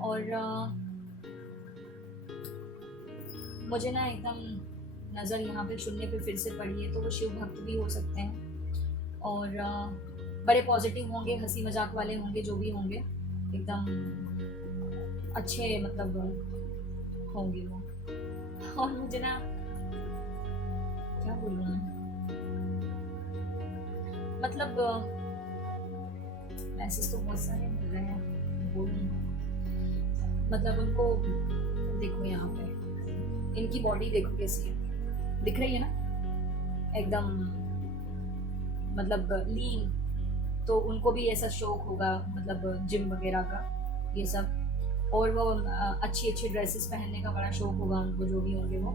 और मुझे ना एकदम नज़र यहाँ पे शून्य पे फिर से पड़ी है, तो वो शिव भक्त भी हो सकते हैं और बड़े पॉजिटिव होंगे, हंसी मजाक वाले होंगे, जो भी होंगे एकदम अच्छे मतलब होंगे वो। और मुझे ना क्या बोलूँ, मतलब मैसेज तो बहुत सारे मिल रहे हैं, बोलूँ मतलब उनको देखो, यहाँ पे इनकी बॉडी देखो कैसी है, दिख रही है ना एकदम, मतलब लीन, तो उनको भी ऐसा शौक होगा, मतलब जिम वगैरह का ये सब, और वो अच्छी अच्छी ड्रेसेस पहनने का बड़ा शौक होगा उनको, जो भी होंगे वो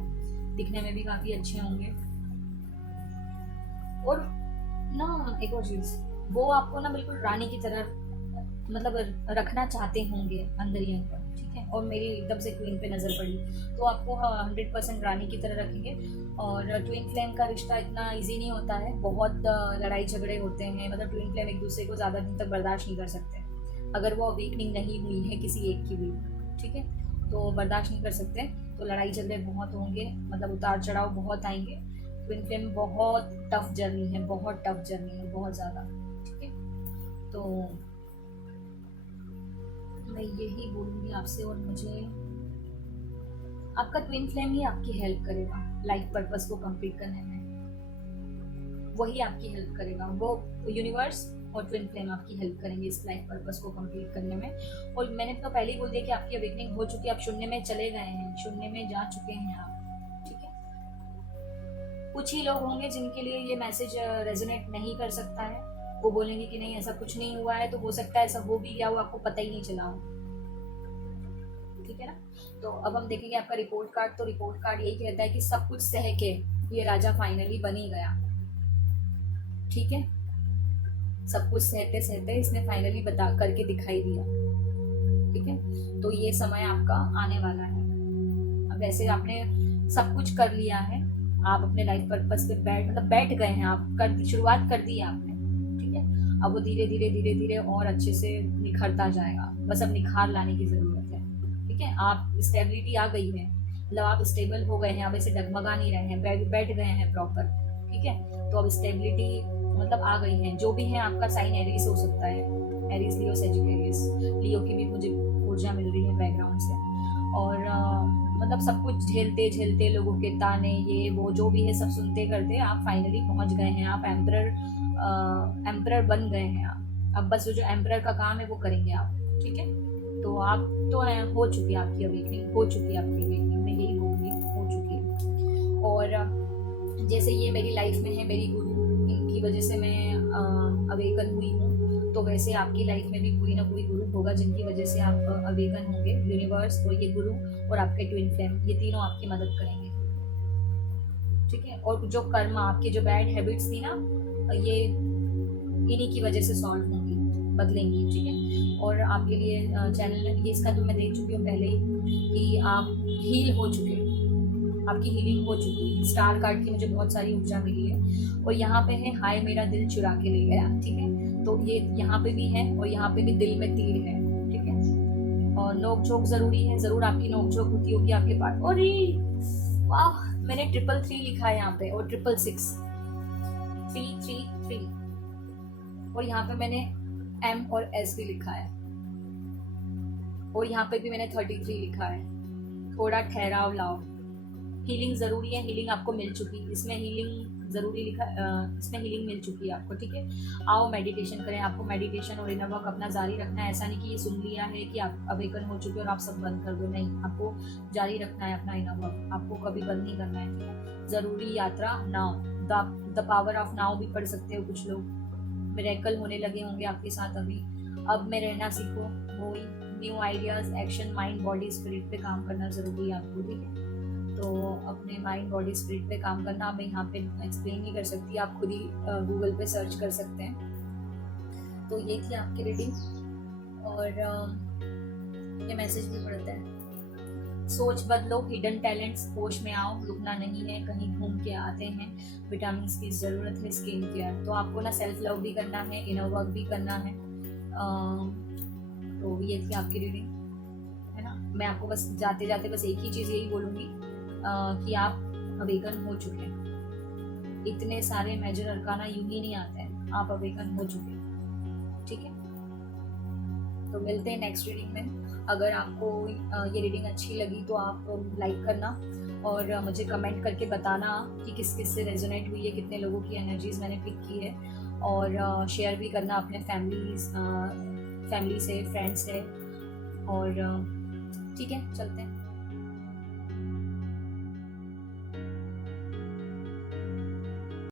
दिखने में भी काफ़ी अच्छे होंगे। और ना एक और चीज़, वो आपको ना बिल्कुल रानी की तरह मतलब रखना चाहते होंगे अंदर ही अंदर, ठीक है। और मेरी एकदम से क्वीन पे नज़र पड़ी, तो आपको 100% रानी की तरह रखेंगे। और ट्विन फ्लेम का रिश्ता इतना इजी नहीं होता है, बहुत लड़ाई झगड़े होते हैं, मतलब ट्विन फ्लेम एक दूसरे को ज़्यादा दिन तक बर्दाश्त नहीं कर सकते, अगर वो अवेकनिंग नहीं हुई है किसी एक की भी, ठीक है, तो बर्दाश्त नहीं कर सकते, तो लड़ाई झगड़े बहुत होंगे, मतलब उतार चढ़ाव बहुत आएंगे। ट्विन फ्लेम बहुत टफ जर्नी है, बहुत टफ जर्नी है, बहुत ज़्यादा, ठीक है। तो मैं यही बोलूँगी आपसे, और मुझे आपका ट्विन फ्लेम ही आपकी हेल्प करेगा लाइफ पर्पस को कंप्लीट करने में, वही आपकी हेल्प करेगा, वो यूनिवर्स और ट्विन फ्लेम आपकी हेल्प करेंगे इस लाइफ पर्पस को कंप्लीट करने में। और मैंने तो पहले ही बोल दिया कि आपकी अवेकनिंग हो चुकी है, आप शून्य में चले गए हैं, शून्य में जा चुके हैं आप, ठीक है। कुछ ही लोग होंगे जिनके लिए ये मैसेज रेजोनेट नहीं कर सकता है, वो बोलेंगे कि नहीं ऐसा कुछ नहीं हुआ है, तो हो सकता है ऐसा हो भी गया हो, आपको पता ही नहीं चला हो। ठीक है ना। तो अब हम देखेंगे आपका रिपोर्ट कार्ड। तो रिपोर्ट कार्ड यही कहता है कि सब कुछ सह के ये राजा फाइनली बन ही गया। ठीक है, सब कुछ सहते सहते इसने फाइनली बता करके दिखाई दिया। ठीक है, तो ये समय आपका आने वाला है। अब वैसे आपने सब कुछ कर लिया है, आप अपने लाइफ पर्पस पे बैठ गए हैं, आप शुरुआत कर दी है आपने। ठीक है, अब वो धीरे धीरे धीरे धीरे और अच्छे से निखरता जाएगा, बस अब निखार लाने की जरूरत है। ठीक है, आप स्टेबिलिटी आ गई है, मतलब आप स्टेबल हो गए हैं, आप ऐसे डगमगा नहीं रहे हैं, बैठ गए हैं प्रॉपर। ठीक है, तो अब स्टेबिलिटी मतलब आ गई है। जो भी है आपका साइन एरीज हो सकता है, एरीज, लियो, सेजिटेरियस। लियो की भी मुझे ऊर्जा मिल रही है बैकग्राउंड से। और मतलब सब कुछ झेलते झेलते, लोगों के ताने ये वो जो भी है सब सुनते करते आप फाइनली पहुंच गए हैं। आप एम्परर बन गए हैं आप। अब बस वो जो एम्परर का काम है वो करेंगे आप। ठीक है, तो आप तो है, हो चुकी है आपकी अवेकनिंग, हो चुकी है आपकी अवेकनिंग, मैं यही बोलूँगी, हो चुकी है। और जैसे ये मेरी लाइफ में है, मेरी गुरु, इनकी वजह से मैं अवेकन हुई हूँ, तो वैसे आपकी लाइफ में भी कोई ना कोई गुरु होगा जिनकी वजह से आप अवेकन होंगे। यूनिवर्स और ये गुरु और आपके ट्विन फ्लेम, ये तीनों आपकी मदद करेंगे। ठीक है, और जो कर्म, आपकी जो बैड हैबिट्स थी ना, ये इन्हीं की वजह से सॉल्व होंगी, बदलेंगी। ठीक है, और आपके लिए चैनल ये इसका तो मैं देख चुकी हूँ पहले ही कि आप हील हो चुके हैं, आपकी हीलिंग हो चुकी है। स्टार कार्ड की मुझे बहुत सारी ऊर्जा मिली है। और यहाँ पे है हाय मेरा दिल चुरा के ले गया। ठीक है, तो ये यहाँ पे भी है और यहाँ पे भी दिल में तीर है। ठीक है, और नोक झोंक जरूरी है, जरूर आपकी नोक झोंक होती होगी आपके पास। और वाह, मैंने 333 लिखा है यहाँ पे, और 666, 333, और यहाँ पे मैंने M और S भी लिखा है, और यहाँ पे भी मैंने 33 लिखा है। थोड़ा ठहराव लाओ, हीलिंग जरूरी है, हीलिंग आपको मिल चुकी, इसमें हीलिंग जरूरी लिखा, इसमें हीलिंग मिल चुकी है आपको। ठीक है, आओ मेडिटेशन करें। आपको मेडिटेशन और इनर वर्क अपना जारी रखना है। ऐसा नहीं कि ये सुन लिया है कि आप अवेकन हो चुके हो और आप सब बंद कर दो, नहीं, आपको जारी रखना है अपना इनर वर्क, आपको कभी बंद नहीं करना है। ठीक है, जरूरी यात्रा now, the power of now भी पढ़ सकते हो कुछ लोग। मिरेकल होने लगे होंगे आपके साथ अभी। अब मैं रहना सीखो, वही new ideas, action, mind, body, spirit पे काम करना जरूरी है आपको। ठीक है, तो अपने माइंड, बॉडी, स्पिरिट पे काम करना मैं यहाँ पे एक्सप्लेन नहीं कर सकती, आप खुद ही गूगल पे सर्च कर सकते हैं। तो ये थी आपकी रीडिंग, और ये मैसेज भी पढ़ते हैं। सोच बदलो, हिडन टैलेंट्स, होश में आओ, रुकना नहीं है, कहीं घूम के आते हैं, विटामिन की ज़रूरत है, स्किन केयर। तो आपको ना सेल्फ लव भी करना है, इनर वर्क भी करना है। तो ये थी आपकी रीडिंग, है ना। मैं आपको बस जाते जाते बस एक ही चीज़ यही बोलूँगी कि आप अवेकन हो चुके हैं। इतने सारे मेजर अरकाना यूं ही नहीं आते हैं, आप अवेकन हो चुके हैं। ठीक है, तो मिलते हैं नेक्स्ट रीडिंग में। अगर आपको ये रीडिंग अच्छी लगी तो आप लाइक करना और मुझे कमेंट करके बताना कि किस किस से रेजोनेट हुई है, कितने लोगों की एनर्जीज मैंने पिक की है, और शेयर भी करना अपने फैमिली से, फ्रेंड्स से। और ठीक है, चलते हैं।